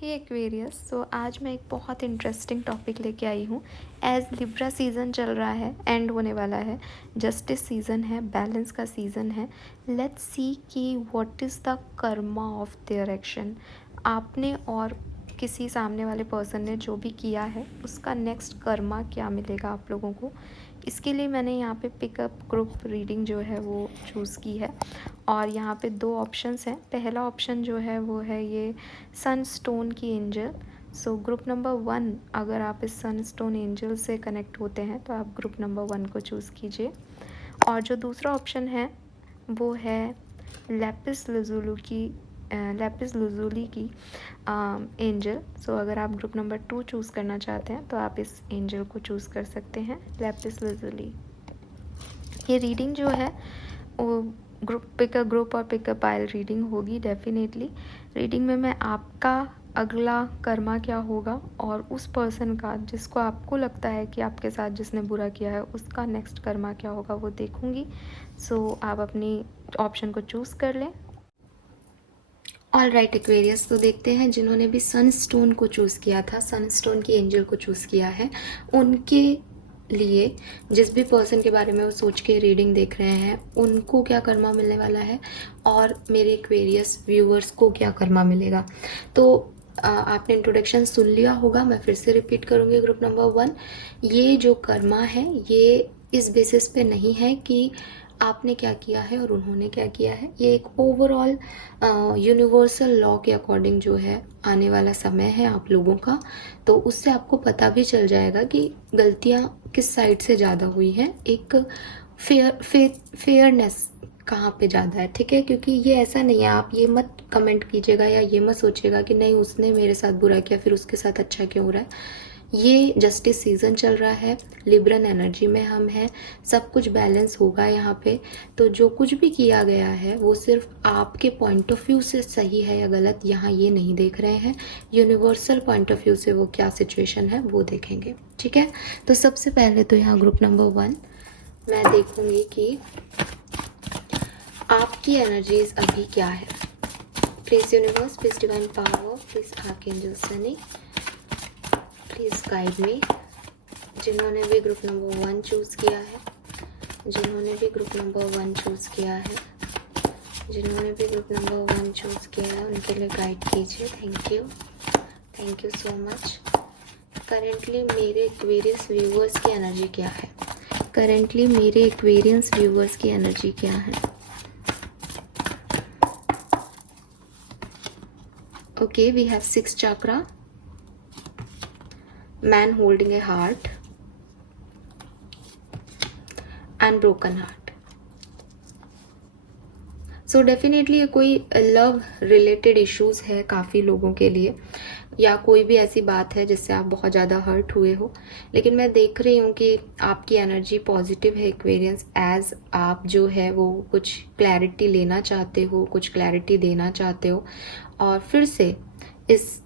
हे Aquarius. सो आज मैं एक बहुत इंटरेस्टिंग टॉपिक लेके आई हूँ। एज लिब्रा सीज़न चल रहा है, एंड होने वाला है, जस्टिस सीज़न है, बैलेंस का सीज़न है। लेट्स सी कि what is the Karma of their action. आपने और किसी सामने वाले पर्सन ने जो भी किया है उसका नेक्स्ट कर्मा क्या मिलेगा आप लोगों को। इसके लिए मैंने यहाँ पे पिकअप ग्रुप रीडिंग जो है वो चूज़ की है। और यहाँ पे दो ऑप्शंस हैं। पहला ऑप्शन जो है वो है ये सनस्टोन की एंजल। सो ग्रुप नंबर 1, अगर आप इस सनस्टोन एंजल से कनेक्ट होते हैं तो आप ग्रुप नंबर 1 को चूज़ कीजिए। और जो दूसरा ऑप्शन है वो है लैपिस लजुली की एंजल। सो अगर आप ग्रुप नंबर 2 चूज़ करना चाहते हैं तो आप इस एंजल को चूज़ कर सकते हैं, लैपिस लजुली। ये रीडिंग जो है वो ग्रुप और पिकअप आयल रीडिंग होगी डेफिनेटली। रीडिंग में मैं आपका अगला कर्मा क्या होगा और उस पर्सन का जिसको आपको लगता है कि आपके साथ जिसने बुरा किया है उसका नेक्स्ट कर्मा क्या होगा वो देखूंगी। सो आप अपनी ऑप्शन को चूज़ कर लें। ऑल राइट एक्वेरियस, तो देखते हैं जिन्होंने भी सनस्टोन को चूज़ किया था, सनस्टोन की एंजल को चूज़ किया है, उनके लिए जिस भी पर्सन के बारे में वो सोच के रीडिंग देख रहे हैं उनको क्या कर्मा मिलने वाला है और मेरे एक्वेरियस व्यूअर्स को क्या कर्मा मिलेगा। तो आपने इंट्रोडक्शन सुन लिया होगा, मैं फिर से रिपीट करूँगी। ग्रुप नंबर 1, ये जो कर्मा है ये इस बेसिस पे नहीं है कि आपने क्या किया है और उन्होंने क्या किया है। ये एक ओवरऑल यूनिवर्सल लॉ के अकॉर्डिंग जो है आने वाला समय है आप लोगों का। तो उससे आपको पता भी चल जाएगा कि गलतियाँ किस साइड से ज़्यादा हुई हैं, एक फेयरनेस कहाँ पे ज़्यादा है, ठीक है। क्योंकि ये ऐसा नहीं है, आप ये मत कमेंट कीजिएगा या ये मत सोचिएगा कि नहीं उसने मेरे साथ बुरा किया फिर उसके साथ अच्छा क्यों हो रहा है। ये जस्टिस सीज़न चल रहा है, लिब्रन एनर्जी में हम हैं, सब कुछ बैलेंस होगा यहाँ पे। तो जो कुछ भी किया गया है वो सिर्फ आपके पॉइंट ऑफ व्यू से सही है या गलत, यहाँ ये नहीं देख रहे हैं। यूनिवर्सल पॉइंट ऑफ व्यू से वो क्या सिचुएशन है वो देखेंगे, ठीक है। तो सबसे पहले तो यहाँ ग्रुप नंबर 1 मैं देखूँगी कि आपकी एनर्जीज अभी क्या है। Please universe, please divine power, please archangel Sunny, please guide me. जिन्होंने भी ग्रुप नंबर 1 चूज़ किया है, जिन्होंने भी ग्रुप नंबर 1 चूज़ किया है, जिन्होंने भी ग्रुप नंबर 1 चूज़ किया है उनके लिए गाइड कीजिए। Thank you so much. Currently मेरे एक्वेरियस व्यूवर्स की एनर्जी क्या है? करेंटली मेरे एक्वेरियस व्यूवर्स की एनर्जी क्या है? Okay, we have 6 chakra, man holding a heart and broken heart. So definitely ये कोई लव रिलेटेड इश्यूज है काफ़ी लोगों के लिए, या कोई भी ऐसी बात है जिससे आप बहुत ज़्यादा हर्ट हुए हो। लेकिन मैं देख रही हूँ कि आपकी एनर्जी पॉजिटिव है एक्वेरियंस, एज आप जो है वो कुछ क्लैरिटी लेना चाहते हो, कुछ क्लैरिटी देना चाहते हो और फिर से इस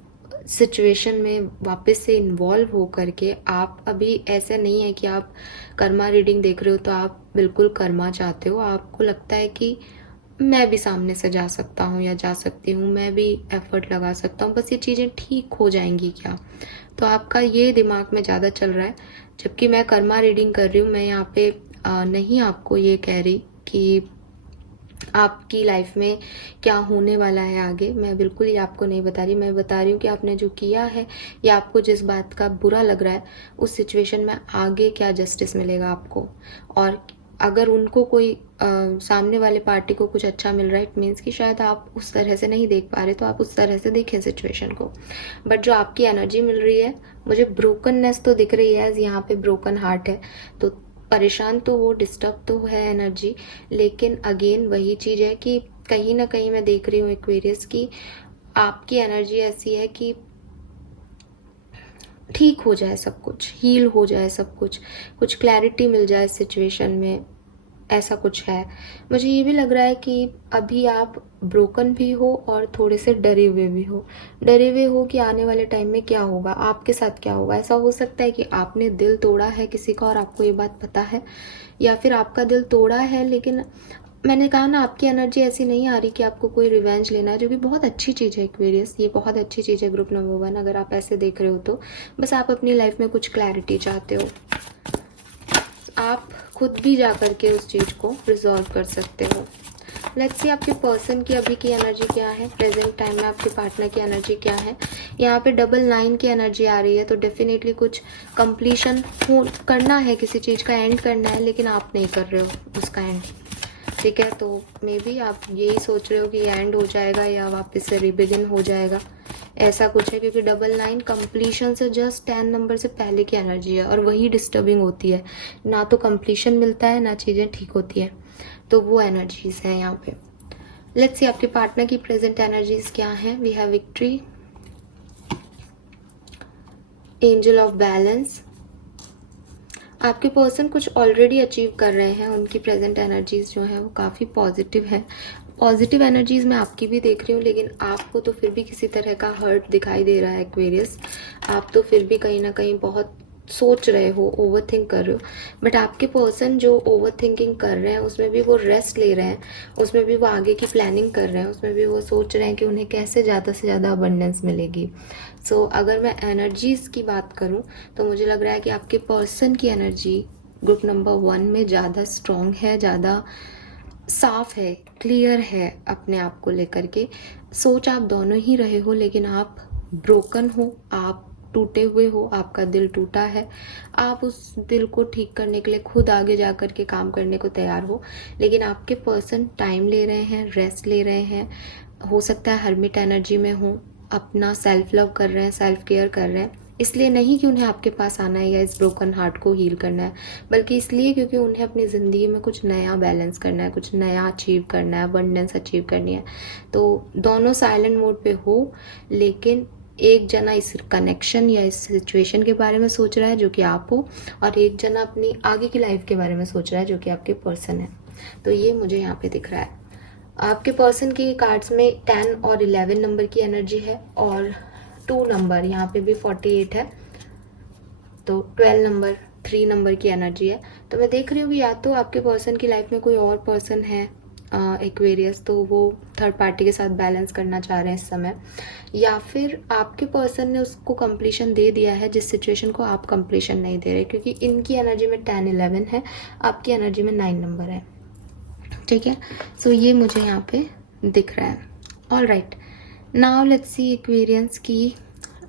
सिचुएशन में वापस से इन्वॉल्व हो करके। आप अभी ऐसा नहीं है कि आप कर्मा रीडिंग देख रहे हो तो आप बिल्कुल कर्मा चाहते हो। आपको लगता है कि मैं भी सामने से जा सकता हूँ या जा सकती हूँ, मैं भी एफर्ट लगा सकता हूँ, बस ये चीज़ें ठीक हो जाएंगी क्या। तो आपका ये दिमाग में ज़्यादा चल रहा है। जबकि मैं कर्मा रीडिंग कर रही हूँ, मैं यहाँ पे नहीं आपको ये कह रही कि आपकी लाइफ में क्या होने वाला है आगे, मैं बिल्कुल ही आपको नहीं बता रही। मैं बता रही हूँ कि आपने जो किया है या आपको जिस बात का बुरा लग रहा है उस सिचुएशन में आगे क्या जस्टिस मिलेगा आपको। और अगर उनको कोई सामने वाले पार्टी को कुछ अच्छा मिल रहा है, इट मीन्स कि शायद आप उस तरह से नहीं देख पा रहे, तो आप उस तरह से देखें सिचुएशन को। बट जो आपकी एनर्जी मिल रही है, मुझे ब्रोकननेस तो दिख रही है, यहाँ पे ब्रोकन हार्ट है, तो परेशान तो वो, डिस्टर्ब तो है एनर्जी। लेकिन अगेन वही चीज़ है कि कहीं ना कहीं मैं देख रही हूँ एक्वेरियस की आपकी एनर्जी ऐसी है कि ठीक हो जाए सब कुछ, हील हो जाए सब कुछ, कुछ क्लैरिटी मिल जाए सिचुएशन में, ऐसा कुछ है। मुझे ये भी लग रहा है कि अभी आप ब्रोकन भी हो और थोड़े से डरे हुए भी हो। डरे हुए हो कि आने वाले टाइम में क्या होगा, आपके साथ क्या होगा। ऐसा हो सकता है कि आपने दिल तोड़ा है किसी का और आपको ये बात पता है, या फिर आपका दिल तोड़ा है लेकिन मैंने कहा ना, आपकी एनर्जी ऐसी नहीं आ रही कि आपको कोई रिवेंज लेना है, जो कि बहुत अच्छी चीज़ है एक्वेरियस, ये बहुत अच्छी चीज़ है ग्रुप नंबर 1। अगर आप ऐसे देख रहे हो तो बस आप अपनी लाइफ में कुछ क्लैरिटी चाहते हो, आप खुद भी जा कर के उस चीज़ को रिजॉल्व कर सकते हो। लेट्स सी आपके पर्सन की अभी की एनर्जी क्या है, प्रेजेंट टाइम में आपके पार्टनर की एनर्जी क्या है। यहाँ पे 999 की एनर्जी आ रही है, तो डेफिनेटली कुछ कंप्लीशन हो करना है, किसी चीज़ का एंड करना है, लेकिन आप नहीं कर रहे हो उसका एंड। ठीक है, तो मे बी आप यही सोच रहे हो कि एंड हो जाएगा या वापस से रिबिगिन हो जाएगा, ऐसा कुछ है। क्योंकि 999 कंप्लीशन से जस्ट 10 नंबर से पहले की एनर्जी है, और वही डिस्टर्बिंग होती है, ना तो कंप्लीशन मिलता है ना चीज़ें ठीक होती है, तो वो एनर्जीज है यहाँ पे। लेट्स सी आपके पार्टनर की प्रेजेंट एनर्जीज क्या है। We have victory, angel of balance. आपके पर्सन कुछ ऑलरेडी अचीव कर रहे हैं, उनकी प्रेजेंट एनर्जीज जो है वो काफ़ी पॉजिटिव है। पॉजिटिव एनर्जीज मैं आपकी भी देख रही हूँ, लेकिन आपको तो फिर भी किसी तरह का हर्ट दिखाई दे रहा है एक्वेरियस। आप तो फिर भी कहीं ना कहीं बहुत सोच रहे हो, ओवर थिंक कर रहे हो, बट आपके पर्सन जो ओवर थिंकिंग कर रहे हैं उसमें भी वो रेस्ट ले रहे हैं, उसमें भी वो आगे की प्लानिंग कर रहे हैं, उसमें भी वो सोच रहे हैं कि उन्हें कैसे ज़्यादा से ज़्यादा अबंडेंस मिलेगी। सो अगर मैं एनर्जीज़ की बात करूं तो मुझे लग रहा है कि आपके पर्सन की एनर्जी ग्रुप नंबर 1 में ज़्यादा स्ट्रॉन्ग है, ज़्यादा साफ है, क्लियर है अपने आप को लेकर के। सोच आप दोनों ही रहे हो, लेकिन आप ब्रोकन हो, आप टूटे हुए हो, आपका दिल टूटा है, आप उस दिल को ठीक करने के लिए खुद आगे जा कर के काम करने को तैयार हो, लेकिन आपके पर्सन टाइम ले रहे हैं, रेस्ट ले रहे हैं। हो सकता है हर्मिट एनर्जी में हो, अपना सेल्फ लव कर रहे हैं, सेल्फ केयर कर रहे हैं, इसलिए नहीं कि उन्हें आपके पास आना है या इस ब्रोकन हार्ट को हील करना है, बल्कि इसलिए क्योंकि उन्हें अपनी ज़िंदगी में कुछ नया बैलेंस करना है, कुछ नया अचीव करना है, अबंडेंस अचीव करनी है। तो दोनों साइलेंट मोड पे हो, लेकिन एक जना इस कनेक्शन या इस सिचुएशन के बारे में सोच रहा है जो कि आप हो, और एक जना अपनी आगे की लाइफ के बारे में सोच रहा है जो कि आपके पर्सन है। तो ये मुझे यहाँ पे दिख रहा है। आपके पर्सन की कार्ड्स में 10 और 11 नंबर की एनर्जी है, और 2 नंबर यहाँ पे भी 48 है, तो 12 नंबर 3 नंबर की एनर्जी है। तो मैं देख रही हूँ कि या तो आपके पर्सन की लाइफ में कोई और पर्सन है एक्वेरियस, तो वो थर्ड पार्टी के साथ बैलेंस करना चाह रहे हैं इस समय, या फिर आपके पर्सन ने उसको कंप्लीशन दे दिया है जिस सिचुएशन को आप कंप्लीशन नहीं दे रहे, क्योंकि इनकी एनर्जी में 10 11 है, आपकी एनर्जी में 9 नंबर है। ठीक है, सो ये मुझे यहाँ पे दिख रहा है। All right, now let's see Aquarians की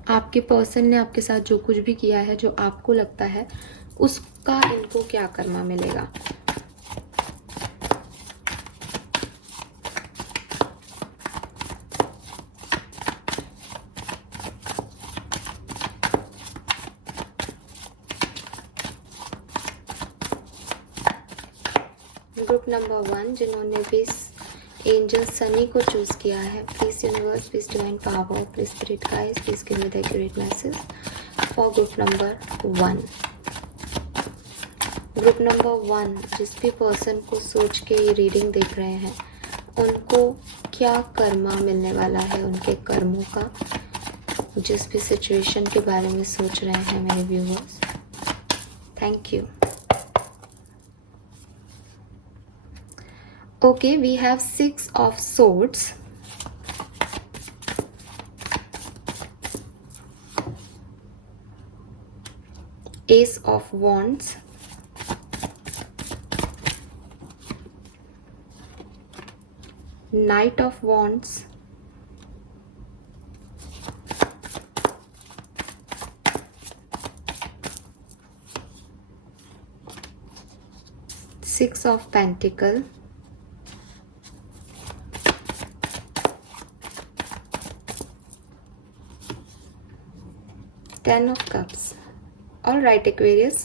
आपके पर्सन ने आपके साथ जो कुछ भी किया है, जो आपको लगता है उसका इनको क्या कर्मा मिलेगा। ग्रुप नंबर 1 जिन्होंने भी एंजल सनी को चूज किया है, please universe, please divine power, please spirit guides, please give me the accurate message for group number 1। Group number 1 जिस भी पर्सन को सोच के ये रीडिंग देख रहे हैं, उनको क्या कर्मा मिलने वाला है, उनके कर्मों का, जिस भी सिचुएशन के बारे में सोच रहे हैं मेरे viewers. Thank you. Okay, we have 6 of swords, Ace of wands, Knight of wands, Six of pentacles, Ten of cups। All right Aquarius,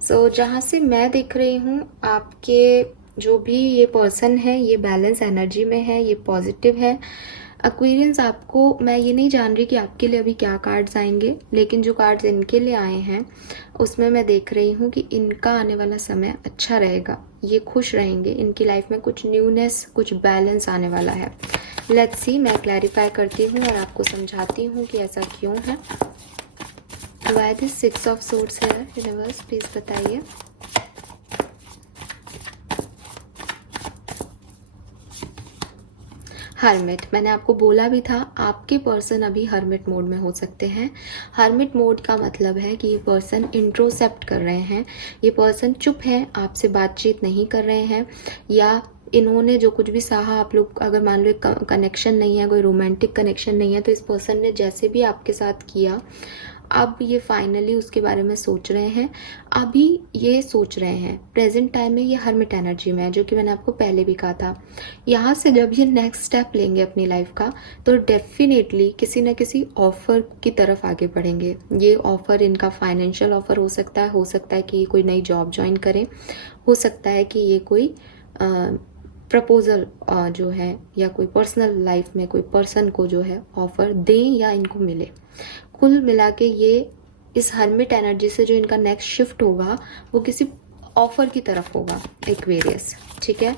so जहाँ से मैं देख रही हूँ आपके जो भी ये पर्सन है ये बैलेंस एनर्जी में है, ये पॉजिटिव है। एक्वेरियंस, आपको मैं ये नहीं जान रही कि आपके लिए अभी क्या कार्ड्स आएंगे, लेकिन जो कार्ड्स इनके लिए आए हैं उसमें मैं देख रही हूँ कि इनका आने वाला समय अच्छा रहेगा, ये खुश रहेंगे, इनकी लाइफ में कुछ न्यूनेस, कुछ बैलेंस आने वाला है। लेट्स सी, मैं क्लैरिफाई करती हूँ और आपको समझाती हूँ कि ऐसा क्यों है। Why this 6 of swords है यूनिवर्स, प्लीज बताइए। हर्मिट, मैंने आपको बोला भी था आपके पर्सन अभी हर्मिट मोड में हो सकते हैं। हर्मिट मोड का मतलब है कि ये पर्सन इंट्रोसेप्ट कर रहे हैं, ये पर्सन चुप है, आपसे बातचीत नहीं कर रहे हैं, या इन्होंने जो कुछ भी सहा, आप लोग अगर मान लो कनेक्शन नहीं है, कोई रोमांटिक कनेक्शन नहीं है, तो इस पर्सन ने जैसे भी आपके साथ किया, अब ये फाइनली उसके बारे में सोच रहे हैं। अभी ये सोच रहे हैं प्रेजेंट टाइम में, ये हर्मिट एनर्जी में है, जो कि मैंने आपको पहले भी कहा था। यहाँ से जब ये नेक्स्ट स्टेप लेंगे अपनी लाइफ का, तो डेफिनेटली किसी न किसी ऑफर की तरफ आगे बढ़ेंगे। ये ऑफर इनका फाइनेंशियल ऑफर हो सकता है कि ये कोई नई जॉब ज्वाइन करें, हो सकता है कि ये कोई प्रपोजल जो है, या कोई पर्सनल लाइफ में कोई पर्सन को जो है ऑफर दें या इनको मिले। कुल मिला के ये इस हर्मिट एनर्जी से जो इनका नेक्स्ट शिफ्ट होगा वो किसी ऑफर की तरफ होगा, एक्वेरियस। ठीक है,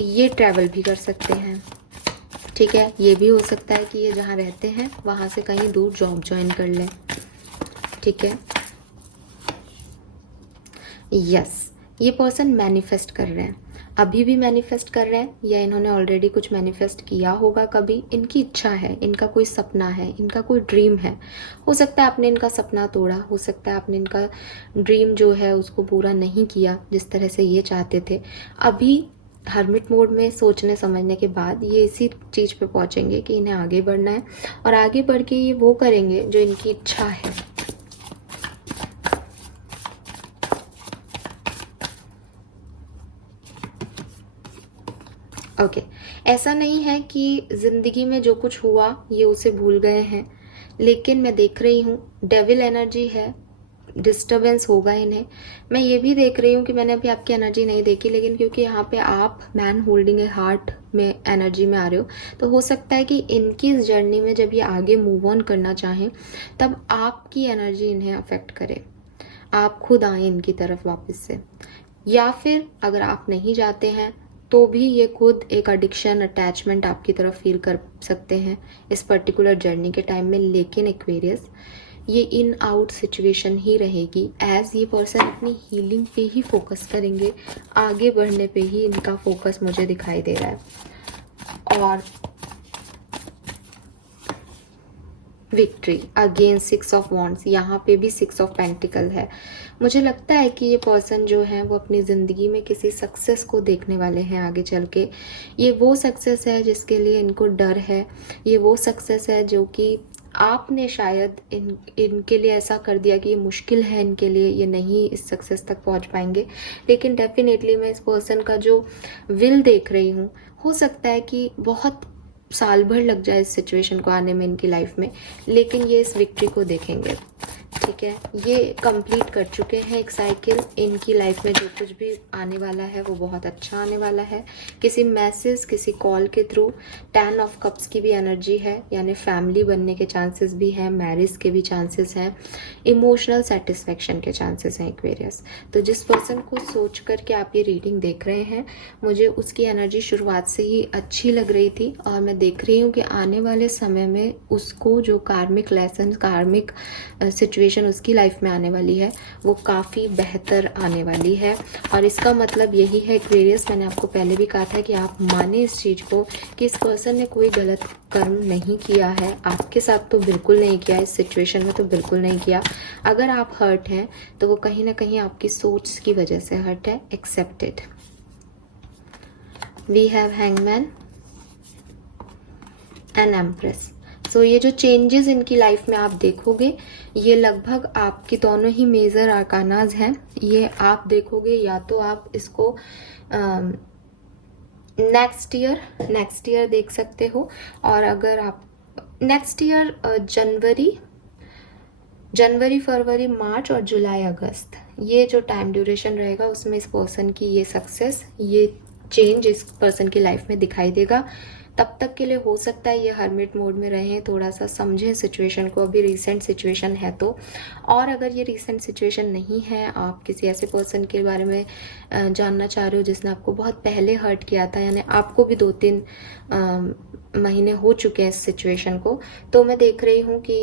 ये ट्रैवल भी कर सकते हैं। ठीक है, ये भी हो सकता है कि ये जहाँ रहते हैं वहाँ से कहीं दूर जॉब ज्वाइन कर लें। ठीक है, यस, ये पर्सन मैनिफेस्ट कर रहे हैं, अभी भी मैनिफेस्ट कर रहे हैं, या इन्होंने ऑलरेडी कुछ मैनिफेस्ट किया होगा कभी। इनकी इच्छा है, इनका कोई सपना है, इनका कोई ड्रीम है। हो सकता है आपने इनका सपना तोड़ा, हो सकता है आपने इनका ड्रीम जो है उसको पूरा नहीं किया जिस तरह से ये चाहते थे। अभी हर्मिट मोड में सोचने समझने के बाद ये इसी चीज़ पे पहुंचेंगे कि इन्हें आगे बढ़ना है, और आगे बढ़ के ये वो करेंगे जो इनकी इच्छा है। ओके, ऐसा नहीं है कि ज़िंदगी में जो कुछ हुआ ये उसे भूल गए हैं, लेकिन मैं देख रही हूँ डेविल एनर्जी है, डिस्टरबेंस होगा इन्हें। मैं ये भी देख रही हूँ कि मैंने अभी आपकी एनर्जी नहीं देखी, लेकिन क्योंकि यहाँ पे आप मैन होल्डिंग ए हार्ट में एनर्जी में आ रहे हो, तो हो सकता है कि इनकी इस जर्नी में जब ये आगे मूव ऑन करना चाहें, तब आपकी एनर्जी इन्हें अफेक्ट करे, आप खुद आए इनकी तरफ वापस से। या फिर अगर आप नहीं जाते हैं तो भी ये खुद एक एडिक्शन, अटैचमेंट आपकी तरफ फील कर सकते हैं इस पर्टिकुलर जर्नी के टाइम में। लेकिन एक्वेरियस, ये इन आउट सिचुएशन ही रहेगी, एज ये पर्सन अपनी हीलिंग पे ही फोकस करेंगे, आगे बढ़ने पे ही इनका फोकस मुझे दिखाई दे रहा है। और विक्ट्री अगेन 6 ऑफ वॉन्ड्स, यहाँ पे भी 6 ऑफ पेंटिकल है। मुझे लगता है कि ये पर्सन जो है वो अपनी ज़िंदगी में किसी सक्सेस को देखने वाले हैं आगे चल के। ये वो सक्सेस है जिसके लिए इनको डर है, ये वो सक्सेस है जो कि आपने शायद इनके लिए ऐसा कर दिया कि ये मुश्किल है इनके लिए, ये नहीं इस सक्सेस तक पहुंच पाएंगे। लेकिन डेफिनेटली मैं इस पर्सन का जो विल देख रही हूँ, हो सकता है कि बहुत साल भर लग जाए इस सिचुएशन को आने में इनकी लाइफ में, लेकिन ये इस विक्ट्री को देखेंगे। ठीक है, ये कंप्लीट कर चुके हैं एक साइकिल। इनकी लाइफ में जो कुछ भी आने वाला है वो बहुत अच्छा आने वाला है, किसी मैसेज, किसी कॉल के थ्रू। 10 ऑफ कप्स की भी एनर्जी है, यानी फैमिली बनने के चांसेस भी हैं, मैरिज के भी चांसेस हैं, इमोशनल सेटिस्फेक्शन के चांसेस हैं एक्वेरियस। तो जिस पर्सन को सोच कर के आप ये रीडिंग देख रहे हैं, मुझे उसकी एनर्जी शुरुआत से ही अच्छी लग रही थी, और मैं देख रही हूँ कि आने वाले समय में उसको जो कार्मिक लेसन, कार्मिक सिचुएशन उसकी लाइफ में आने वाली है, वो काफ़ी बेहतर आने वाली है। और इसका मतलब यही है एक्वेरियस, मैंने आपको पहले भी कहा था कि आप माने इस चीज़ को कि इस पर्सन ने कोई गलत कर्म नहीं किया है आपके साथ, तो बिल्कुल नहीं किया, इस सिचुएशन में तो बिल्कुल नहीं किया। अगर आप हर्ट हैं तो वो कहीं ना कहीं आपकी सोच की वजह से हर्ट है। Accepted. We have hangman and empress. So ये जो चेंजेस इनकी लाइफ में आप देखोगे, ये लगभग आपकी दोनों ही मेजर आर्कानाज हैं। ये आप देखोगे, या तो आप इसको नेक्स्ट ईयर देख सकते हो, और अगर आप नेक्स्ट ईयर जनवरी, फरवरी, मार्च और जुलाई, अगस्त, ये जो टाइम ड्यूरेशन रहेगा उसमें इस पर्सन की ये सक्सेस, ये चेंज इस पर्सन की लाइफ में दिखाई देगा। तब तक के लिए हो सकता है ये हर्मिट मोड में रहें, थोड़ा सा समझें सिचुएशन को, अभी रीसेंट सिचुएशन है तो। और अगर ये रीसेंट सिचुएशन नहीं है, आप किसी ऐसे पर्सन के बारे में जानना चाह रहे हो जिसने आपको बहुत पहले हर्ट किया था, यानी आपको भी 2-3 महीने हो चुके हैं इस सिचुएशन को, तो मैं देख रही हूँ कि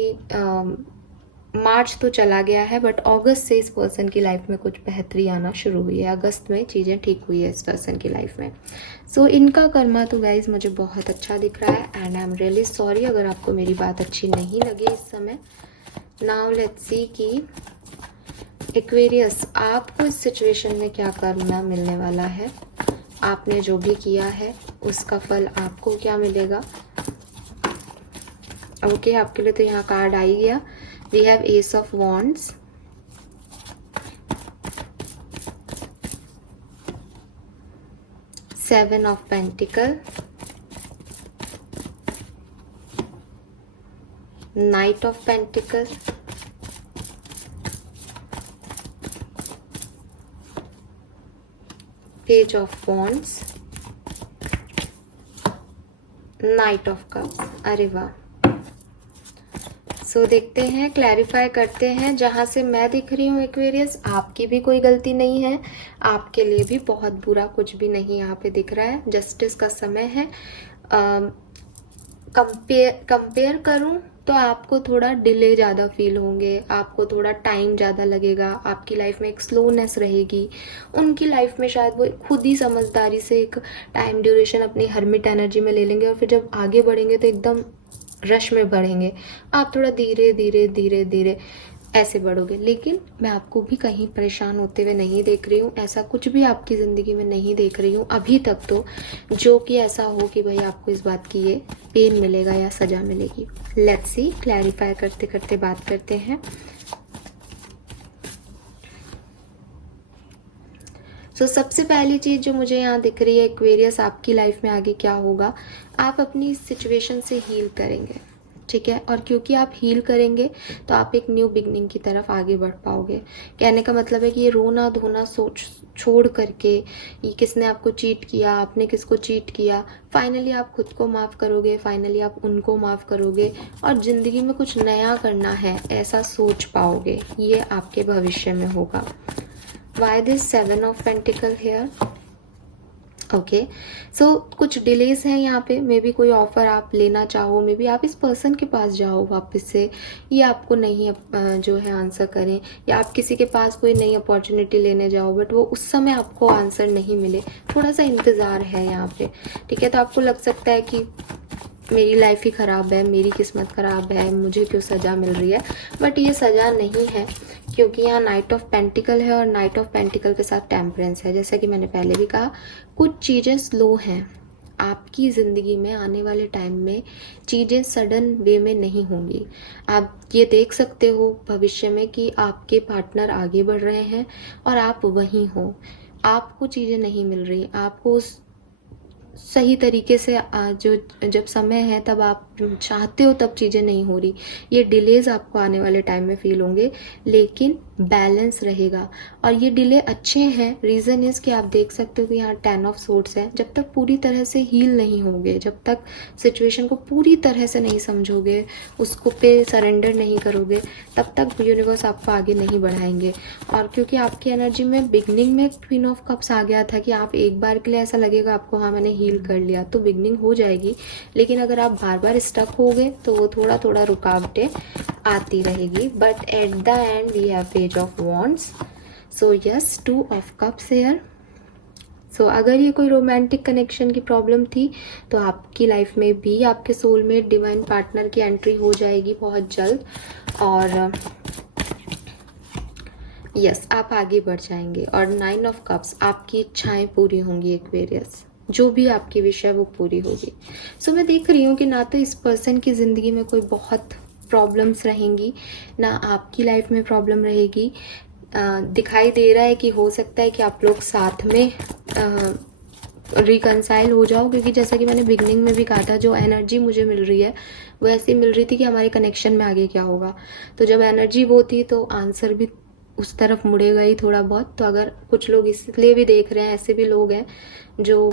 मार्च तो चला गया है, बट अगस्त से इस पर्सन की लाइफ में कुछ बेहतरी आना शुरू हुई है। अगस्त में चीज़ें ठीक हुई है इस पर्सन की लाइफ में। सो इनका कर्मा तो गाइज मुझे बहुत अच्छा दिख रहा है, and I am really sorry अगर आपको मेरी बात अच्छी नहीं लगी इस समय। नाउ लेट्स सी कि एक्वेरियस आपको इस सिचुएशन में क्या कर्मा मिलने वाला है। आपने जो भी किया है उसका फल आपको क्या मिलेगा। ओके, आपके लिए तो यहाँ कार्ड आ ही गया। We have ace of wands, seven of pentacle, knight of pentacle, page of wands, knight of cups. अरे वाह। सो देखते हैं, क्लैरिफाई करते हैं। जहाँ से मैं दिख रही हूँ एक्वेरियस, आपकी भी कोई गलती नहीं है, आपके लिए भी बहुत बुरा कुछ भी नहीं यहाँ पे दिख रहा है। जस्टिस का समय है। कंपेयर करूँ तो आपको थोड़ा डिले ज़्यादा फील होंगे, आपको थोड़ा टाइम ज़्यादा लगेगा, आपकी लाइफ में एक स्लोनेस रहेगी। उनकी लाइफ में शायद वो खुद ही समझदारी से एक टाइम ड्यूरेशन अपनी हर्मिट एनर्जी में ले लेंगे, और फिर जब आगे बढ़ेंगे तो एकदम रश में बढ़ेंगे। आप थोड़ा धीरे धीरे धीरे धीरे ऐसे बढ़ोगे। लेकिन मैं आपको भी कहीं परेशान होते हुए नहीं देख रही हूँ, ऐसा कुछ भी आपकी ज़िंदगी में नहीं देख रही हूँ अभी तक तो, जो कि ऐसा हो कि भाई आपको इस बात की ये पेन मिलेगा या सज़ा मिलेगी। लेट्स सी, क्लैरिफाई करते करते बात करते हैं। सबसे पहली चीज़ जो मुझे यहाँ दिख रही है एक्वेरियस, आपकी लाइफ में आगे क्या होगा। आप अपनी सिचुएशन से हील करेंगे, ठीक है। और क्योंकि आप हील करेंगे तो आप एक न्यू बिगनिंग की तरफ आगे बढ़ पाओगे। कहने का मतलब है कि ये रोना धोना सोच छोड़ करके, ये किसने आपको चीट किया, आपने किसको चीट किया, फाइनली आप खुद को माफ़ करोगे, फाइनली आप उनको माफ़ करोगे, और ज़िंदगी में कुछ नया करना है ऐसा सोच पाओगे। ये आपके भविष्य में होगा। Why this seven of pentacle here. Okay, so कुछ डिलेस हैं यहाँ पे। मे बी कोई ऑफर आप लेना चाहो, मे बी आप इस पर्सन के पास जाओ वापस से, ये आपको नहीं जो है आंसर करें, या आप किसी के पास कोई नई अपॉर्चुनिटी लेने जाओ बट वो उस समय आपको आंसर नहीं मिले। थोड़ा सा इंतज़ार है यहाँ पे, ठीक है। तो आपको लग सकता है कि मेरी लाइफ ही ख़राब है, मेरी किस्मत ख़राब है, मुझे क्यों सज़ा मिल रही है, बट ये सज़ा नहीं है, क्योंकि यहाँ नाइट ऑफ पेंटिकल है और नाइट ऑफ पेंटिकल के साथ टेम्परेंस है। जैसा कि मैंने पहले भी कहा, कुछ चीज़ें स्लो हैं आपकी ज़िंदगी में। आने वाले टाइम में चीज़ें सडन वे में नहीं होंगी। आप ये देख सकते हो भविष्य में कि आपके पार्टनर आगे बढ़ रहे हैं और आप वहीं हो, आपको चीज़ें नहीं मिल रही, आपको उस सही तरीके से जो जब समय है तब आप चाहते हो तब चीज़ें नहीं हो रही। ये डिलेज आपको आने वाले टाइम में फील होंगे, लेकिन बैलेंस रहेगा। और ये डिले अच्छे हैं। रीज़न इज़ कि आप देख सकते हो कि यहाँ 10 ऑफ सोर्ड्स है। जब तक पूरी तरह से हील नहीं होगे, जब तक सिचुएशन को पूरी तरह से नहीं समझोगे, उसको पे सरेंडर नहीं करोगे, तब तक यूनिवर्स आपको आगे नहीं बढ़ाएंगे। और क्योंकि आपकी एनर्जी में बिगनिंग में क्वीन ऑफ कप्स आ गया था कि आप एक बार के लिए ऐसा लगेगा आपको, हाँ मैंने हील कर लिया, तो बिगनिंग हो जाएगी। लेकिन अगर आप बार बार स्टक हो गए तो वो थोड़ा थोड़ा रुकावटें आती रहेगी। But at the end we have page of wands. So yes, 2 of cups here. So अगर ये कोई रोमांटिक कनेक्शन की प्रॉब्लम थी तो आपकी लाइफ में भी आपके सोलमेट डिवाइन पार्टनर की एंट्री हो जाएगी बहुत जल्द। और यस, आप आगे बढ़ जाएंगे। और 9 ऑफ कप्स, आपकी इच्छाएं पूरी होंगी एक्वेरियस, जो भी आपकी विश है वो पूरी होगी। सो मैं देख रही हूँ कि ना तो इस पर्सन की ज़िंदगी में कोई बहुत प्रॉब्लम्स रहेंगी, ना आपकी लाइफ में प्रॉब्लम रहेगी। दिखाई दे रहा है कि हो सकता है कि आप लोग साथ में रिकनसाइल हो जाओ, क्योंकि जैसा कि मैंने बिगनिंग में भी कहा था, जो एनर्जी मुझे मिल रही है वो ऐसी मिल रही थी कि हमारे कनेक्शन में आगे क्या होगा। तो जब एनर्जी वो थी तो आंसर भी उस तरफ मुड़ेगा ही थोड़ा बहुत। तो अगर कुछ लोग इसलिए भी देख रहे हैं, ऐसे भी लोग हैं जो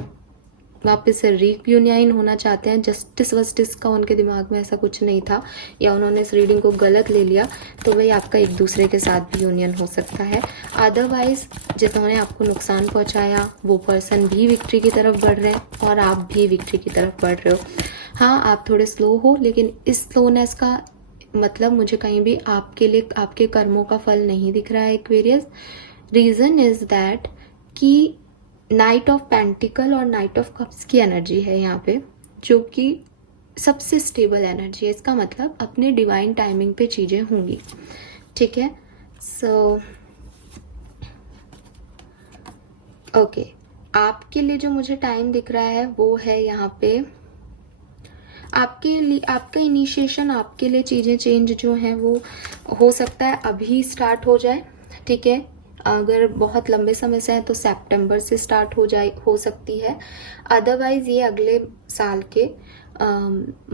वापस से रीयूनियन होना चाहते हैं, जस्टिस वस्टिस का उनके दिमाग में ऐसा कुछ नहीं था, या उन्होंने इस रीडिंग को गलत ले लिया, तो वही आपका एक दूसरे के साथ भी यूनियन हो सकता है। अदरवाइज जिन्होंने आपको नुकसान पहुंचाया वो पर्सन भी विक्ट्री की तरफ बढ़ रहे हैं और आप भी विक्ट्री की तरफ बढ़ रहे हो। हाँ, आप थोड़े स्लो हो, लेकिन इस स्लोनेस का मतलब मुझे कहीं भी आपके लिए आपके कर्मों का फल नहीं दिख रहा है एक्वेरियस। रीज़न इज़ दैट कि नाइट ऑफ पेंटिकल और नाइट ऑफ कप्स की एनर्जी है यहाँ पे, जो कि सबसे स्टेबल एनर्जी है। इसका मतलब अपने डिवाइन टाइमिंग पे चीज़ें होंगी, ठीक है। सो ओके, आपके लिए जो मुझे टाइम दिख रहा है वो है यहाँ पे आपके लिए, आपका इनिशिएशन, आपके लिए चीज़ें चेंज जो हैं वो हो सकता है अभी स्टार्ट हो जाए, ठीक है। अगर बहुत लंबे समय से है तो सितंबर से स्टार्ट हो सकती है। अदरवाइज ये अगले साल के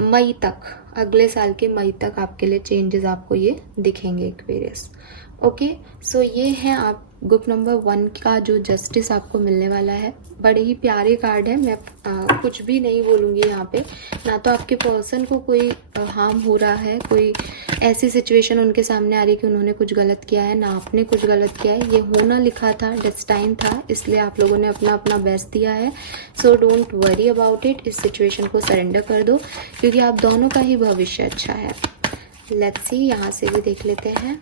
मई तक, अगले साल के मई तक आपके लिए चेंजेस आपको ये दिखेंगे एक्वेरियस। ओके, सो ये है आप ग्रुप नंबर 1 का जो जस्टिस आपको मिलने वाला है। बड़े ही प्यारे कार्ड है। मैं कुछ भी नहीं बोलूँगी यहाँ पे, ना तो आपके पर्सन को कोई हार्म हो रहा है, कोई ऐसी सिचुएशन उनके सामने आ रही है कि उन्होंने कुछ गलत किया है, ना आपने कुछ गलत किया है। ये होना लिखा था, डेस्टाइन था, इसलिए आप लोगों ने अपना अपना बेस्ट दिया है। So don't worry about it, इस सिचुएशन को सरेंडर कर दो, क्योंकि आप दोनों का ही भविष्य अच्छा है। लेट्स सी, यहाँ से भी देख लेते हैं।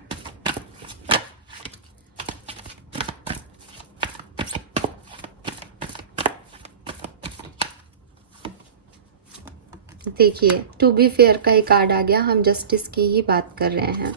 देखिए, टू बी फेयर का एक कार्ड आ गया। हम जस्टिस की ही बात कर रहे हैं।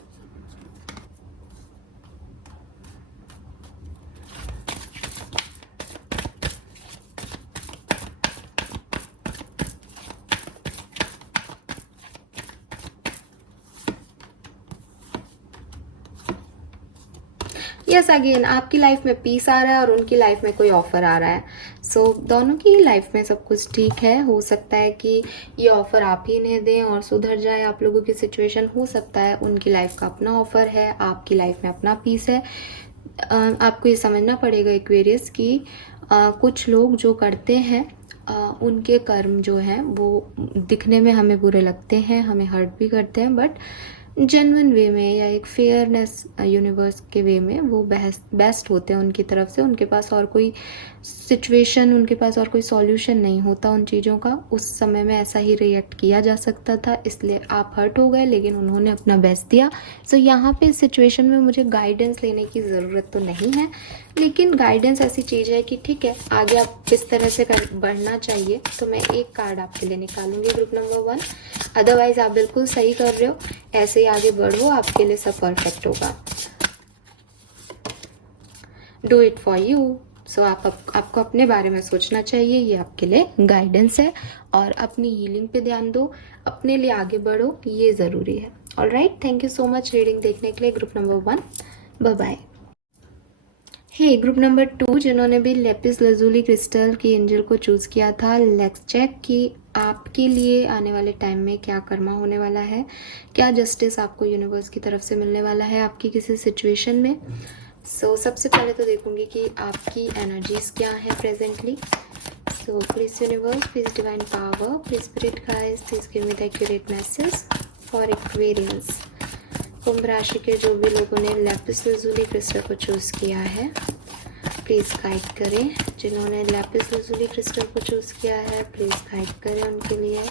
यस, अगेन आपकी लाइफ में पीस आ रहा है और उनकी लाइफ में कोई ऑफर आ रहा है। सो दोनों की लाइफ में सब कुछ ठीक है। हो सकता है कि ये ऑफर आप ही इन्हें दें और सुधर जाए आप लोगों की सिचुएशन। हो सकता है उनकी लाइफ का अपना ऑफर है, आपकी लाइफ में अपना पीस है। आपको ये समझना पड़ेगा एक्वेरियस कि कुछ लोग जो करते हैं उनके कर्म जो हैं वो दिखने में हमें बुरे लगते हैं, हमें हर्ट भी करते हैं, बट जेन्युइन वे में या एक फेयरनेस यूनिवर्स के वे में वो बेस्ट होते हैं उनकी तरफ से। उनके पास और कोई सिचुएशन, उनके पास और कोई सॉल्यूशन नहीं होता उन चीज़ों का। उस समय में ऐसा ही रिएक्ट किया जा सकता था, इसलिए आप हर्ट हो गए, लेकिन उन्होंने अपना बेस्ट दिया। सो यहाँ पे इस सिचुएशन में मुझे गाइडेंस लेने की ज़रूरत तो नहीं है, लेकिन गाइडेंस ऐसी चीज़ है कि ठीक है, आगे आप किस तरह से बढ़ना चाहिए। तो मैं एक कार्ड आपके लिए निकालूंगी ग्रुप नंबर 1। अदरवाइज आप बिल्कुल सही कर रहे हो, ऐसे ही आगे बढ़ो, आपके लिए सब परफेक्ट होगा। Do it for you. So आपको अपने बारे में सोचना चाहिए, ये आपके लिए गाइडेंस है। और अपनी हीलिंग पे ध्यान दो, अपने लिए आगे बढ़ो, ये ज़रूरी है। Alright, thank you so much reading देखने के लिए group number 1। Bye bye. Hey group number 2 जिन्होंने भी लेपिस लजूली क्रिस्टल की एंजल को चूज़ किया था, लेट्स चेक कि आपके लिए आने वाले टाइम में क्या कर्मा होने वाला है, क्या जस्टिस आपको यूनिवर्स की तरफ से मिलने वाला है आपकी किसी सिचुएशन में। सो सबसे पहले तो देखूंगी कि आपकी एनर्जीज क्या है presently. So please universe, please divine power, please spirit guides, please give me the accurate message for Aquarians. कुंभ राशि के जो भी लोगों ने लैपिस लजूली क्रिस्टल को चूज़ किया है, प्लीज़ गाइड करें। जिन्होंने लैपिस लजूली क्रिस्टल को चूज़ किया है, प्लीज़ गाइड करें उनके लिए।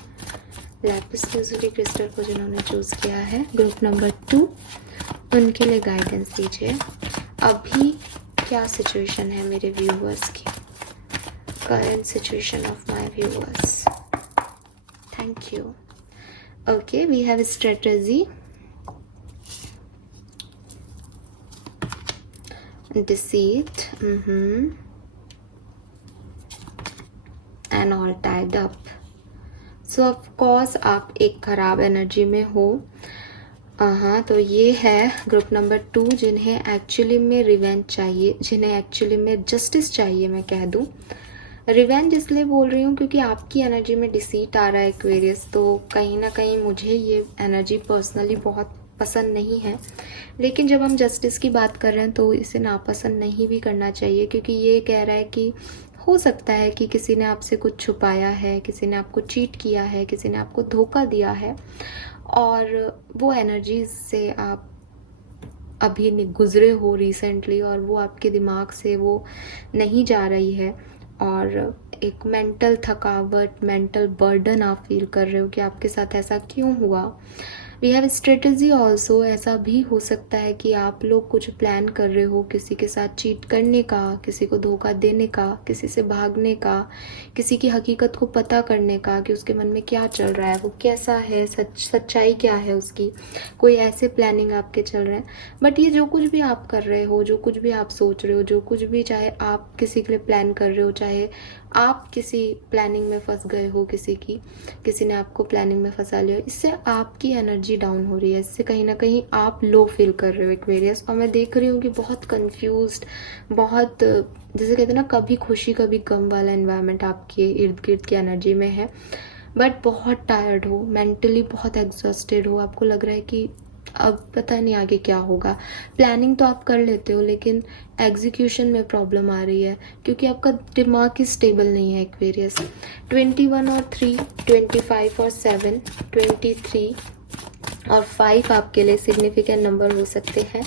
लैपिस लजूली क्रिस्टल को जिन्होंने चूज़ किया है ग्रुप नंबर 2, उनके लिए गाइडेंस दीजिए। अभी क्या सिचुएशन है मेरे व्यूवर्स की, current situation of my viewers. Thank you. Okay, we have strategy, deceit, and all tied up. So of course आप एक खराब एनर्जी में हो। हाँ, तो ये है ग्रुप नंबर 2 जिन्हें एक्चुअली में रिवेंज चाहिए, जिन्हें एक्चुअली में जस्टिस चाहिए। मैं कह दूँ रिवेंज इसलिए बोल रही हूँ क्योंकि आपकी एनर्जी में डिसीट आ रहा है एक्वेरियस, तो कहीं ना कहीं मुझे ये एनर्जी पर्सनली बहुत पसंद नहीं है। लेकिन जब हम जस्टिस की बात कर रहे हैं तो इसे नापसंद नहीं भी करना चाहिए, क्योंकि ये कह रहा है कि हो सकता है कि किसी ने आपसे कुछ छुपाया है, किसी ने आपको चीट किया है, किसी ने आपको धोखा दिया है, और वो एनर्जीज से आप अभी गुजरे हो रिसेंटली, और वो आपके दिमाग से वो नहीं जा रही है, और एक मेंटल थकावट, मेंटल बर्डन आप फील कर रहे हो कि आपके साथ ऐसा क्यों हुआ। We have strategy also. ऐसा भी हो सकता है कि आप लोग कुछ प्लान कर रहे हो किसी के साथ चीट करने का, किसी को धोखा देने का, किसी से भागने का, किसी की हकीकत को पता करने का कि उसके मन में क्या चल रहा है, वो कैसा है, सच्चाई क्या है उसकी। कोई ऐसे प्लानिंग आपके चल रहे हैं। बट ये जो कुछ भी आप कर रहे हो, जो कुछ भी आप सोच रहे हो, जो कुछ भी, चाहे आप किसी के लिए प्लान कर रहे हो, चाहे आप किसी प्लानिंग में फंस गए हो, किसी ने आपको प्लानिंग में फंसा लिया, इससे आपकी एनर्जी डाउन हो रही है। इससे कहीं ना कहीं आप लो फील कर रहे हो एक्वेरियस। और मैं देख रही हूँ कि बहुत कंफ्यूज्ड, बहुत जैसे कहते हैं ना, कभी खुशी कभी गम वाला एनवायरनमेंट आपके इर्द गिर्द की एनर्जी में है। बट बहुत टायर्ड हो, मेंटली बहुत एग्जॉस्टेड हो। आपको लग रहा है कि अब पता नहीं आगे क्या होगा। प्लानिंग तो आप कर लेते हो लेकिन एग्जीक्यूशन में प्रॉब्लम आ रही है क्योंकि आपका दिमाग ही स्टेबल नहीं है एक्वेरियस। 21 और 3, 25 और 7, 23 और 5 आपके लिए सिग्निफिकेंट नंबर हो सकते हैं।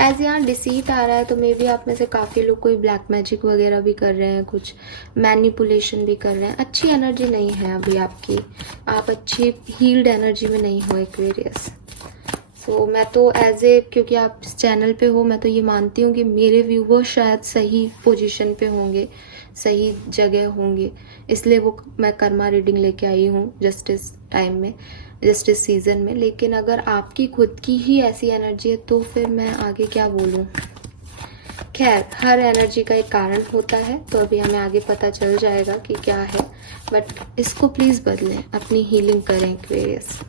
एज यहाँ डिसीट आ रहा है तो मे बी आप में से काफ़ी लोग कोई ब्लैक मैजिक वगैरह भी कर रहे हैं, कुछ मैनिपुलेशन भी कर रहे हैं। अच्छी एनर्जी नहीं है अभी आपकी, आप अच्छी हील्ड एनर्जी में नहीं हो एक्वेरियस। सो मैं तो क्योंकि आप इस चैनल पे हो, मैं तो ये मानती हूँ कि मेरे व्यूवर शायद सही पोजीशन पे होंगे, सही जगह होंगे, इसलिए वो मैं कर्मा रीडिंग लेके आई हूँ जस्टिस टाइम में, जस्टिस सीजन में। लेकिन अगर आपकी खुद की ही ऐसी एनर्जी है तो फिर मैं आगे क्या बोलूँ। खैर, हर एनर्जी का एक कारण होता है, तो अभी हमें आगे पता चल जाएगा कि क्या है। बट इसको प्लीज़ बदलें, अपनी हीलिंग करें एक्वेरियस।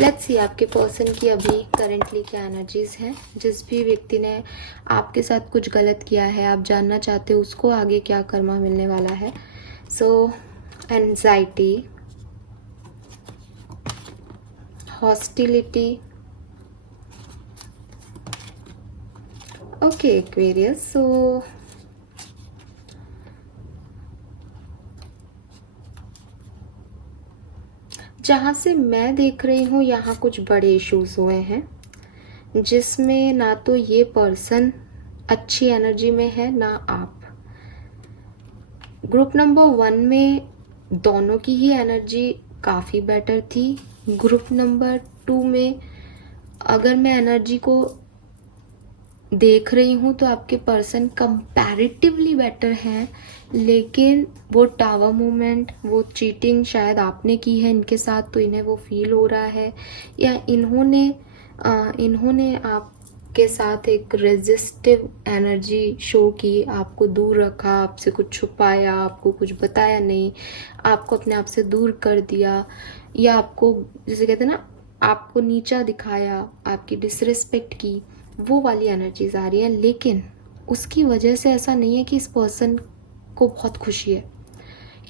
लेट्स सी आपके पर्सन की अभी करेंटली क्या एनर्जीज हैं। जिस भी व्यक्ति ने आपके साथ कुछ गलत किया है, आप जानना चाहते हो उसको आगे क्या कर्मा मिलने वाला है। सो anxiety, hostility, okay Aquarius. So जहाँ से मैं देख रही हूँ यहाँ कुछ बड़े इश्यूज हुए हैं जिसमें ना तो ये पर्सन अच्छी एनर्जी में है ना आप। ग्रुप नंबर 1 में दोनों की ही एनर्जी काफ़ी बेटर थी। ग्रुप नंबर 2 में अगर मैं एनर्जी को देख रही हूँ तो आपके पर्सन कंपैरेटिवली बेटर हैं, लेकिन वो टावर मूवमेंट, वो चीटिंग शायद आपने की है इनके साथ, तो इन्हें वो फील हो रहा है, या इन्होंने आपके साथ एक रेजिस्टिव एनर्जी शो की, आपको दूर रखा, आपसे कुछ छुपाया, आपको कुछ बताया नहीं, आपको अपने आप से दूर कर दिया, या आपको जैसे कहते हैं ना, आपको नीचा दिखाया, आपकी डिसरिस्पेक्ट की, वो वाली एनर्जीज आ रही है। लेकिन उसकी वजह से ऐसा नहीं है कि इस पर्सन को बहुत खुशी है,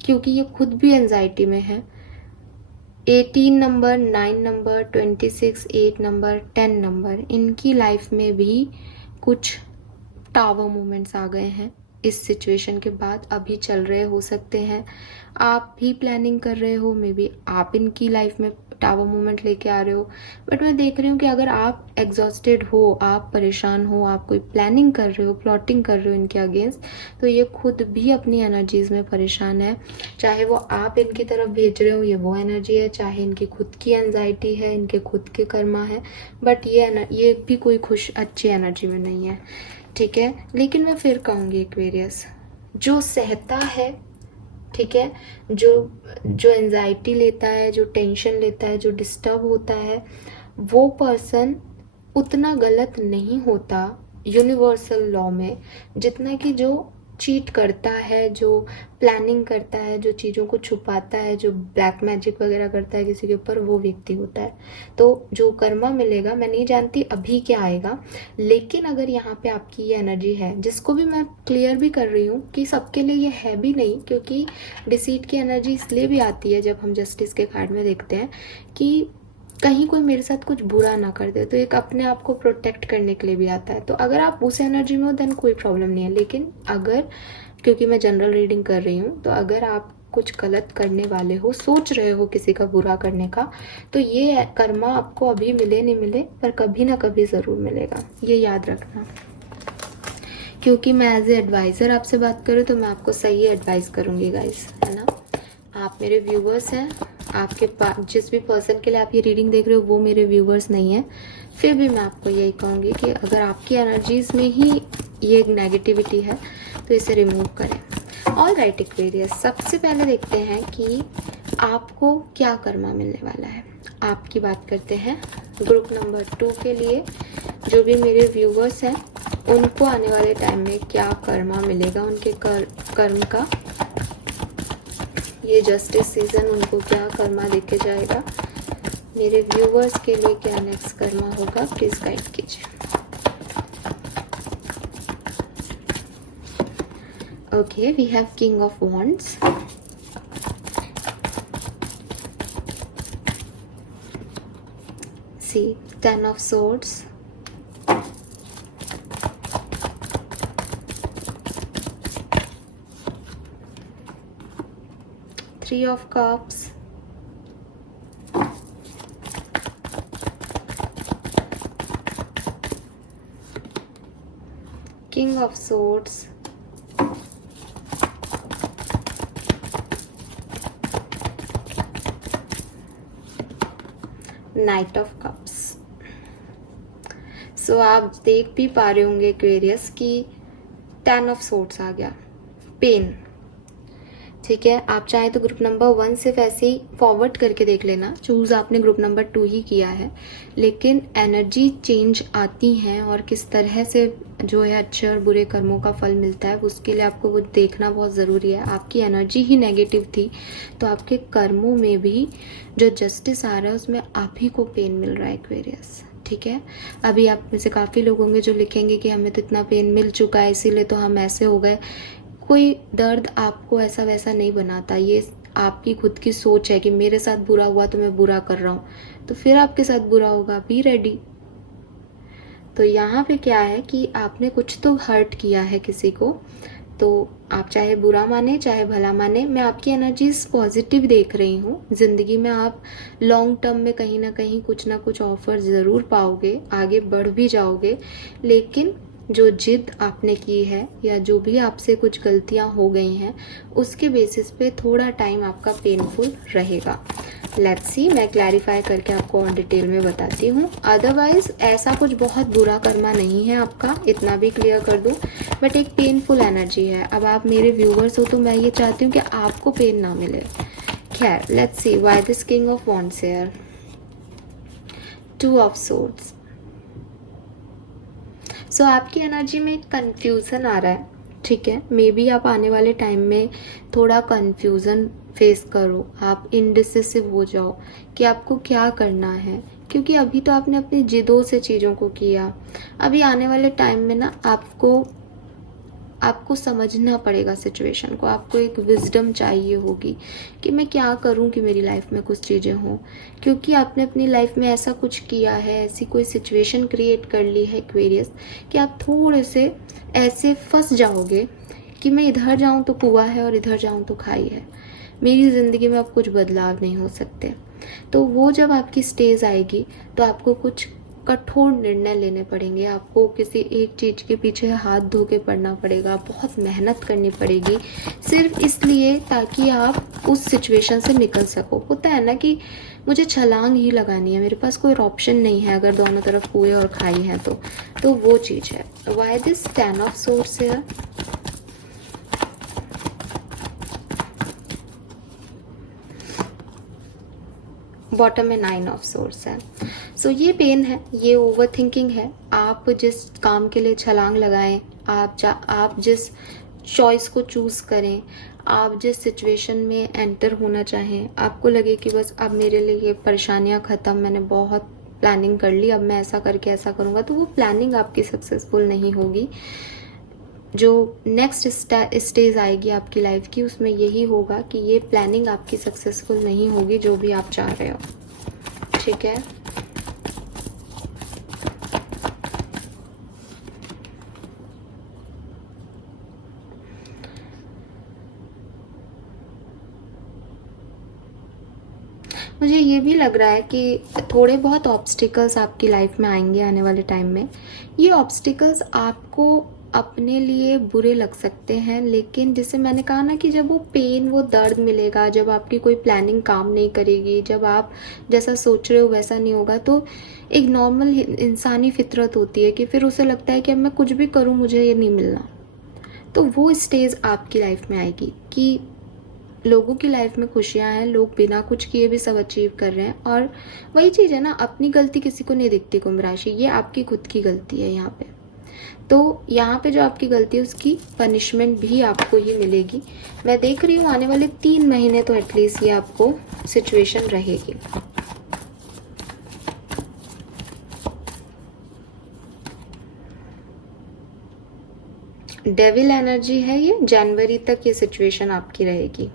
क्योंकि ये खुद भी एंजाइटी में है। 18 नंबर, 9 नंबर, 26, 8 नंबर, 10 नंबर, इनकी लाइफ में भी कुछ टावर मोमेंट्स आ गए हैं इस सिचुएशन के बाद, अभी चल रहे हो सकते हैं। आप भी प्लानिंग कर रहे हो, मे बी आप इनकी लाइफ में टावर मोमेंट लेके आ रहे हो। बट मैं देख रही हूँ कि अगर आप एग्जॉस्टेड हो, आप परेशान हो, आप कोई प्लानिंग कर रहे हो, प्लॉटिंग कर रहे हो इनके अगेंस्ट, तो ये खुद भी अपनी एनर्जीज में परेशान है। चाहे वो आप इनकी तरफ भेज रहे हो, ये वो एनर्जी है, चाहे इनकी खुद की एंजाइटी है, इनके खुद के कर्मा है, बट ये भी कोई अच्छी एनर्जी में नहीं है, ठीक है। लेकिन मैं फिर कहूँगी एक्वेरियस, जो सहता है, ठीक है, जो एंजाइटी लेता है, जो टेंशन लेता है, जो डिस्टर्ब होता है, वो पर्सन उतना गलत नहीं होता यूनिवर्सल लॉ में जितना कि जो चीट करता है, जो प्लानिंग करता है, जो चीज़ों को छुपाता है, जो ब्लैक मैजिक वगैरह करता है किसी के ऊपर, वो व्यक्ति होता है। तो जो कर्मा मिलेगा, मैं नहीं जानती अभी क्या आएगा, लेकिन अगर यहाँ पे आपकी ये एनर्जी है, जिसको भी मैं क्लियर भी कर रही हूँ कि सबके लिए ये है भी नहीं, क्योंकि डिसीट की एनर्जी इसलिए भी आती है जब हम जस्टिस के कार्ड में देखते हैं कि कहीं कोई मेरे साथ कुछ बुरा ना कर दे, तो एक अपने आप को प्रोटेक्ट करने के लिए भी आता है। तो अगर आप उस एनर्जी में हो देन कोई प्रॉब्लम नहीं है। लेकिन अगर, क्योंकि मैं जनरल रीडिंग कर रही हूँ, तो अगर आप कुछ गलत करने वाले हो, सोच रहे हो किसी का बुरा करने का, तो ये कर्मा आपको अभी मिले नहीं मिले, पर कभी ना कभी ज़रूर मिलेगा, ये याद रखना। क्योंकि मैं एज ए एडवाइज़र आपसे बात करूँ तो मैं आपको सही एडवाइस करूँगी गाइस, है ना। आप मेरे व्यूवर्स हैं, आपके पास जिस भी पर्सन के लिए आप ये रीडिंग देख रहे हो वो मेरे व्यूवर्स नहीं है, फिर भी मैं आपको यही कहूँगी कि अगर आपकी एनर्जीज़ में ही ये नेगेटिविटी है तो इसे रिमूव करें। ऑल राइट एक्वेरियस, सबसे पहले देखते हैं कि आपको क्या कर्मा मिलने वाला है। आपकी बात करते हैं ग्रुप नंबर 2 के लिए। जो भी मेरे व्यूवर्स हैं उनको आने वाले टाइम में क्या कर्मा मिलेगा, उनके कर्म का ये जस्टिस सीजन उनको क्या कर्मा देके जाएगा, मेरे व्यूवर्स के लिए क्या नेक्स्ट कर्मा होगा, प्लीज गाइड कीजिए। Okay, we have king of wands, see 10 of swords, Three of Cups, King of Swords, Knight of Cups। So आप देख भी पा रहे होंगे एक्वेरियस कि 10 ऑफ सोर्ड्स आ गया, पेन। ठीक है, आप चाहे तो ग्रुप नंबर 1 सिर्फ ऐसे ही फॉरवर्ड करके देख लेना, चूज आपने ग्रुप नंबर 2 ही किया है, लेकिन एनर्जी चेंज आती हैं और किस तरह से जो है अच्छे और बुरे कर्मों का फल मिलता है उसके लिए आपको वो देखना बहुत ज़रूरी है। आपकी एनर्जी ही नेगेटिव थी तो आपके कर्मों में भी जो जस्टिस आ रहा है उसमें आप ही को पेन मिल रहा है एक्वेरियस। ठीक है, अभी आप में से काफ़ी लोग होंगे जो लिखेंगे कि हमें तो इतना पेन मिल चुका है इसीलिए तो हम ऐसे हो गए। कोई दर्द आपको ऐसा वैसा नहीं बनाता, ये आपकी खुद की सोच है कि मेरे साथ बुरा हुआ तो मैं बुरा कर रहा हूँ, तो फिर आपके साथ बुरा होगा, बी रेडी। तो यहाँ पे क्या है कि आपने कुछ तो हर्ट किया है किसी को, तो आप चाहे बुरा माने चाहे भला माने, मैं आपकी एनर्जीज पॉजिटिव देख रही हूँ। ज़िंदगी में आप लॉन्ग टर्म में कहीं ना कहीं कुछ ना कुछ ऑफर ज़रूर पाओगे, आगे बढ़ भी जाओगे, लेकिन जो जिद आपने की है या जो भी आपसे कुछ गलतियां हो गई हैं उसके बेसिस पे थोड़ा टाइम आपका पेनफुल रहेगा। लेट्स सी, मैं क्लैरिफाई करके आपको और डिटेल में बताती हूँ। अदरवाइज ऐसा कुछ बहुत बुरा कर्मा नहीं है आपका, इतना भी क्लियर कर दूँ, बट एक पेनफुल एनर्जी है। अब आप मेरे व्यूवर्स हो तो मैं ये चाहती हूँ कि आपको पेन ना मिले। खैर, let's see why this king of wands here, 2 of swords. So आपकी एनर्जी में कंफ्यूजन आ रहा है। ठीक है, मे बी आप आने वाले टाइम में थोड़ा कंफ्यूजन फेस करो, आप इनडिसिसिव हो जाओ कि आपको क्या करना है, क्योंकि अभी तो आपने अपनी जिदों से चीज़ों को किया। अभी आने वाले टाइम में ना आपको समझना पड़ेगा सिचुएशन को, आपको एक विजडम चाहिए होगी कि मैं क्या करूं कि मेरी लाइफ में कुछ चीज़ें हों, क्योंकि आपने अपनी लाइफ में ऐसा कुछ किया है, ऐसी कोई सिचुएशन क्रिएट कर ली है एक्वेरियस कि आप थोड़े से ऐसे फंस जाओगे कि मैं इधर जाऊं तो कुआं है और इधर जाऊं तो खाई है, मेरी ज़िंदगी में अब कुछ बदलाव नहीं हो सकते। तो वो जब आपकी स्टेज आएगी तो आपको कुछ कठोर निर्णय लेने पड़ेंगे, आपको किसी एक चीज़ के पीछे हाथ धो के पड़ना पड़ेगा, बहुत मेहनत करनी पड़ेगी, सिर्फ इसलिए ताकि आप उस सिचुएशन से निकल सको। होता है ना कि मुझे छलांग ही लगानी है, मेरे पास कोई ऑप्शन नहीं है अगर दोनों तरफ कुएं और खाई हैं तो वो चीज़ है। Why this 10 of swords here, bottom में 9 ऑफ सोर्ड्स है। सो ये पेन है, ये ओवर थिंकिंग है। आप जिस काम के लिए छलांग लगाएं, आप जिस चॉइस को चूज़ करें, आप जिस सिचुएशन में एंटर होना चाहें, आपको लगे कि बस अब मेरे लिए ये परेशानियां ख़त्म, मैंने बहुत प्लानिंग कर ली, अब मैं ऐसा करके ऐसा करूँगा, तो वो प्लानिंग आपकी सक्सेसफुल नहीं होगी। जो नेक्स्ट स्टेज आएगी आपकी लाइफ की उसमें यही होगा कि ये प्लानिंग आपकी सक्सेसफुल नहीं होगी जो भी आप चाह रहे हो। ठीक है, मुझे ये भी लग रहा है कि थोड़े बहुत ऑब्स्टिकल्स आपकी लाइफ में आएंगे आने वाले टाइम में। ये ऑब्स्टिकल्स आपको अपने लिए बुरे लग सकते हैं, लेकिन जैसे मैंने कहा ना कि जब वो पेन, वो दर्द मिलेगा, जब आपकी कोई प्लानिंग काम नहीं करेगी, जब आप जैसा सोच रहे हो वैसा नहीं होगा, तो एक नॉर्मल इंसानी फितरत होती है कि फिर उसे लगता है कि अब मैं कुछ भी करूं मुझे ये नहीं मिलना। तो वो स्टेज आपकी लाइफ में आएगी कि लोगों की लाइफ में खुशियां हैं, लोग बिना कुछ किए भी सब अचीव कर रहे हैं। और वही चीज़ है ना, अपनी गलती किसी को नहीं दिखती कुंभ राशि, ये आपकी खुद की गलती है यहाँ पे। तो यहाँ पे जो आपकी गलती है उसकी पनिशमेंट भी आपको ही मिलेगी। मैं देख रही हूँ आने वाले 3 महीने तो एटलीस्ट ये आपको सिचुएशन रहेगी। डेविल एनर्जी है ये, जनवरी तक ये सिचुएशन आपकी रहेगी।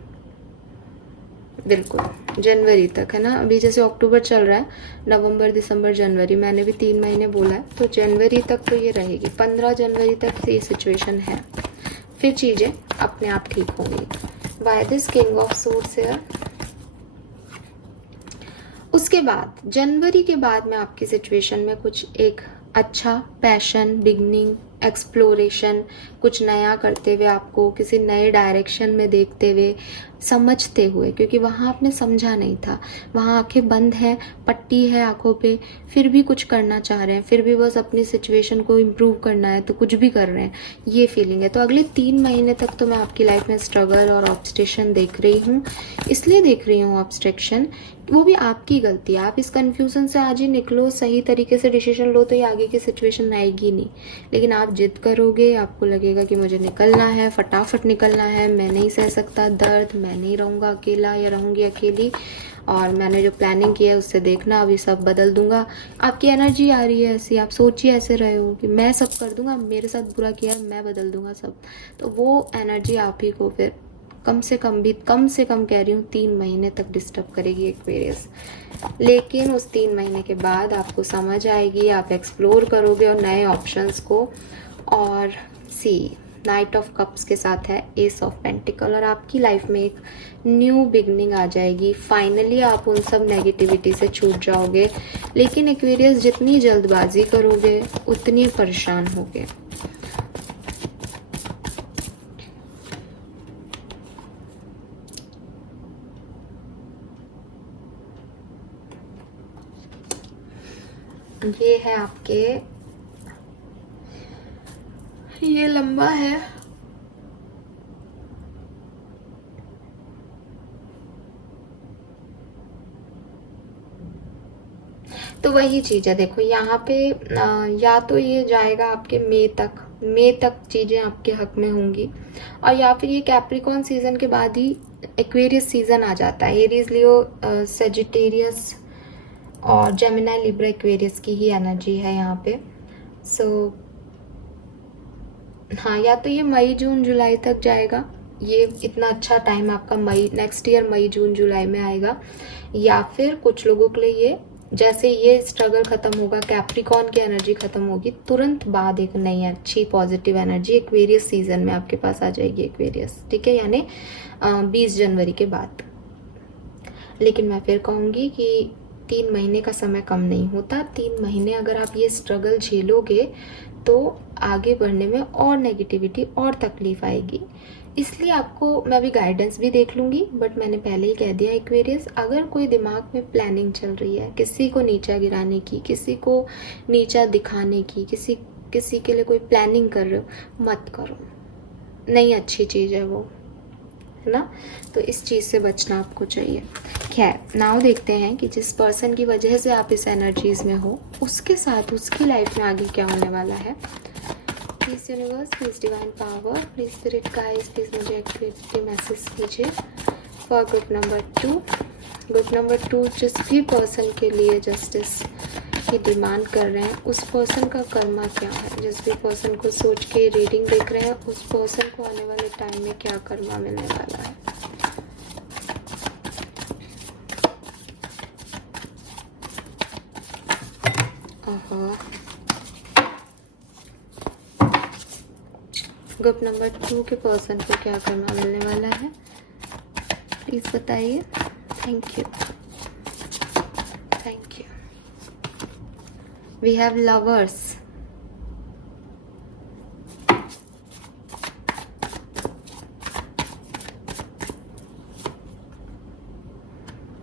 बिल्कुल जनवरी तक है ना, अभी जैसे अक्टूबर चल रहा है, नवंबर दिसंबर जनवरी, मैंने भी 3 महीने बोला है, तो जनवरी तक तो ये रहेगी। 15 जनवरी तक ये सिचुएशन है, फिर चीजें अपने आप ठीक होंगी। Why this king of swords here. उसके बाद जनवरी के बाद में आपकी सिचुएशन में कुछ एक अच्छा पैशन, बिगनिंग, एक्सप्लोरेशन, कुछ नया करते हुए, आपको किसी नए डायरेक्शन में देखते हुए, समझते हुए, क्योंकि वहाँ आपने समझा नहीं था, वहाँ आंखें बंद हैं, पट्टी है आंखों पे, फिर भी कुछ करना चाह रहे हैं, फिर भी बस अपनी सिचुएशन को इम्प्रूव करना है तो कुछ भी कर रहे हैं, ये फीलिंग है। तो अगले 3 महीने तक तो मैं आपकी लाइफ में स्ट्रगल और ऑब्स्टेशन देख रही हूँ। इसलिए देख रही हूँ ऑब्स्ट्रक्शन, वो भी आपकी गलती है। आप इस कन्फ्यूजन से आज ही निकलो, सही तरीके से डिसीजन लो, तो ये आगे की सिचुएशन आएगी नहीं। लेकिन आप जिद करोगे, आपको लगेगा कि मुझे निकलना है, फटाफट निकलना है, मैं नहीं सह सकता दर्द, मैं नहीं रहूँगा अकेला या रहूँगी अकेली, और मैंने जो प्लानिंग किया है उससे देखना अभी सब बदल दूंगा। आपकी एनर्जी आ रही है ऐसी, आप सोचिए ऐसे रहे हो कि मैं सब कर दूंगा, मेरे साथ बुरा किया है मैं बदल दूंगा सब। तो वो एनर्जी आप ही को फिर कम से कम कह रही हूँ 3 महीने तक डिस्टर्ब करेगी एक्वेरियस। लेकिन उस 3 महीने के बाद आपको समझ आएगी, आप एक्सप्लोर करोगे और नए ऑप्शंस को। और सी नाइट ऑफ कप्स के साथ है एस ऑफ पेंटिकल, और आपकी लाइफ में एक न्यू बिगनिंग आ जाएगी। फाइनली आप उन सब नेगेटिविटी से छूट जाओगे। लेकिन एक्वेरियस जितनी जल्दबाजी करोगे उतनी परेशान होगे। ये है आपके, ये लंबा है, तो वही चीज है। देखो यहाँ पे या तो ये जाएगा आपके मई तक चीजें आपके हक में होंगी, और या फिर ये कैप्रिकॉन सीजन के बाद ही एक्वेरियस सीजन आ जाता है। एरीज, लियो, सेजिटेरियस और जेमिनी, लिब्रा, एक्वेरियस की ही एनर्जी है यहाँ पे। सो हाँ, या तो ये मई जून जुलाई तक जाएगा, ये इतना अच्छा टाइम आपका मई, नेक्स्ट ईयर मई जून जुलाई में आएगा। या फिर कुछ लोगों के लिए ये, जैसे ये स्ट्रगल खत्म होगा, कैप्रिकॉन की एनर्जी खत्म होगी, तुरंत बाद एक नई अच्छी पॉजिटिव एनर्जी एक्वेरियस सीजन में आपके पास आ जाएगी एक्वेरियस, ठीक है, यानी 20 जनवरी के बाद। लेकिन मैं फिर कहूँगी कि 3 महीने का समय कम नहीं होता। 3 महीने अगर आप ये स्ट्रगल झेलोगे तो आगे बढ़ने में और नेगेटिविटी और तकलीफ आएगी। इसलिए आपको मैं अभी गाइडेंस भी देख लूँगी, बट मैंने पहले ही कह दिया एक्वेरियस, अगर कोई दिमाग में प्लानिंग चल रही है किसी को नीचा गिराने की, किसी को नीचा दिखाने की, किसी के लिए कोई प्लानिंग कर रहे हो, मत करो, नहीं अच्छी चीज़ है वो, है ना। तो इस चीज़ से बचना आपको चाहिए। खैर, नाउ देखते हैं कि जिस पर्सन की वजह से आप इस एनर्जीज में हो उसके साथ उसकी लाइफ में आगे क्या होने वाला है। Please universe, please divine power, please spirit guides, please मुझे एक्टिविटी मैसेज कीजिए for group number 2। Group number 2 जिस भी पर्सन के लिए जस्टिस की डिमांड कर रहे हैं, उस पर्सन का कर्मा क्या है। जिस भी पर्सन को सोच के रीडिंग देख रहे हैं, उस पर्सन को आने वाले टाइम में क्या कर्मा मिलने वाला है। ग्रुप नंबर 2 के पर्सन को क्या कर्मा मिलने वाला है, प्लीज बताइए। Thank you, thank you. We have lovers,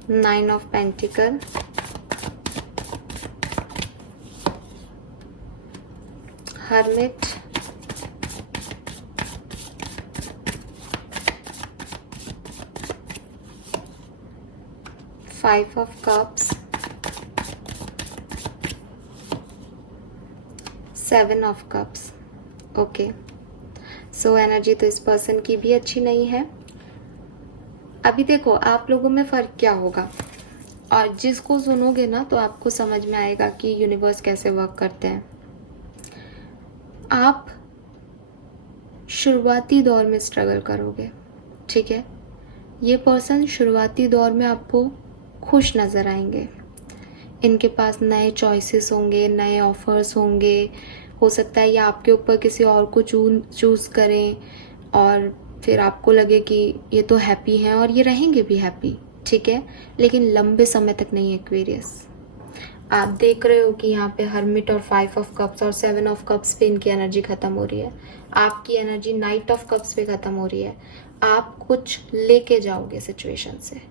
9 of pentacle, hermit, 5 of cups, 7 of cups. Okay, so energy तो इस पर्सन की भी अच्छी नहीं है। अभी देखो आप लोगों में फ़र्क क्या होगा, और जिसको सुनोगे ना तो आपको समझ में आएगा कि यूनिवर्स कैसे वर्क करते हैं। आप शुरुआती दौर में स्ट्रगल करोगे, ठीक है। ये पर्सन शुरुआती दौर में आपको खुश नज़र आएंगे। इनके पास नए चॉइसेस होंगे, नए ऑफर्स होंगे। हो सकता है ये आपके ऊपर किसी और को चूज़ करें और फिर आपको लगे कि ये तो हैप्पी हैं, और ये रहेंगे भी हैप्पी, ठीक है, लेकिन लंबे समय तक नहीं। एक्वेरियस, आप देख रहे हो कि यहाँ पे हर्मिट और 5 ऑफ कप्स और 7 ऑफ कप्स पे इनकी एनर्जी ख़त्म हो रही है। आपकी एनर्जी नाइट ऑफ कप्स पे ख़त्म हो रही है। आप कुछ लेके जाओगे सिचुएशन से।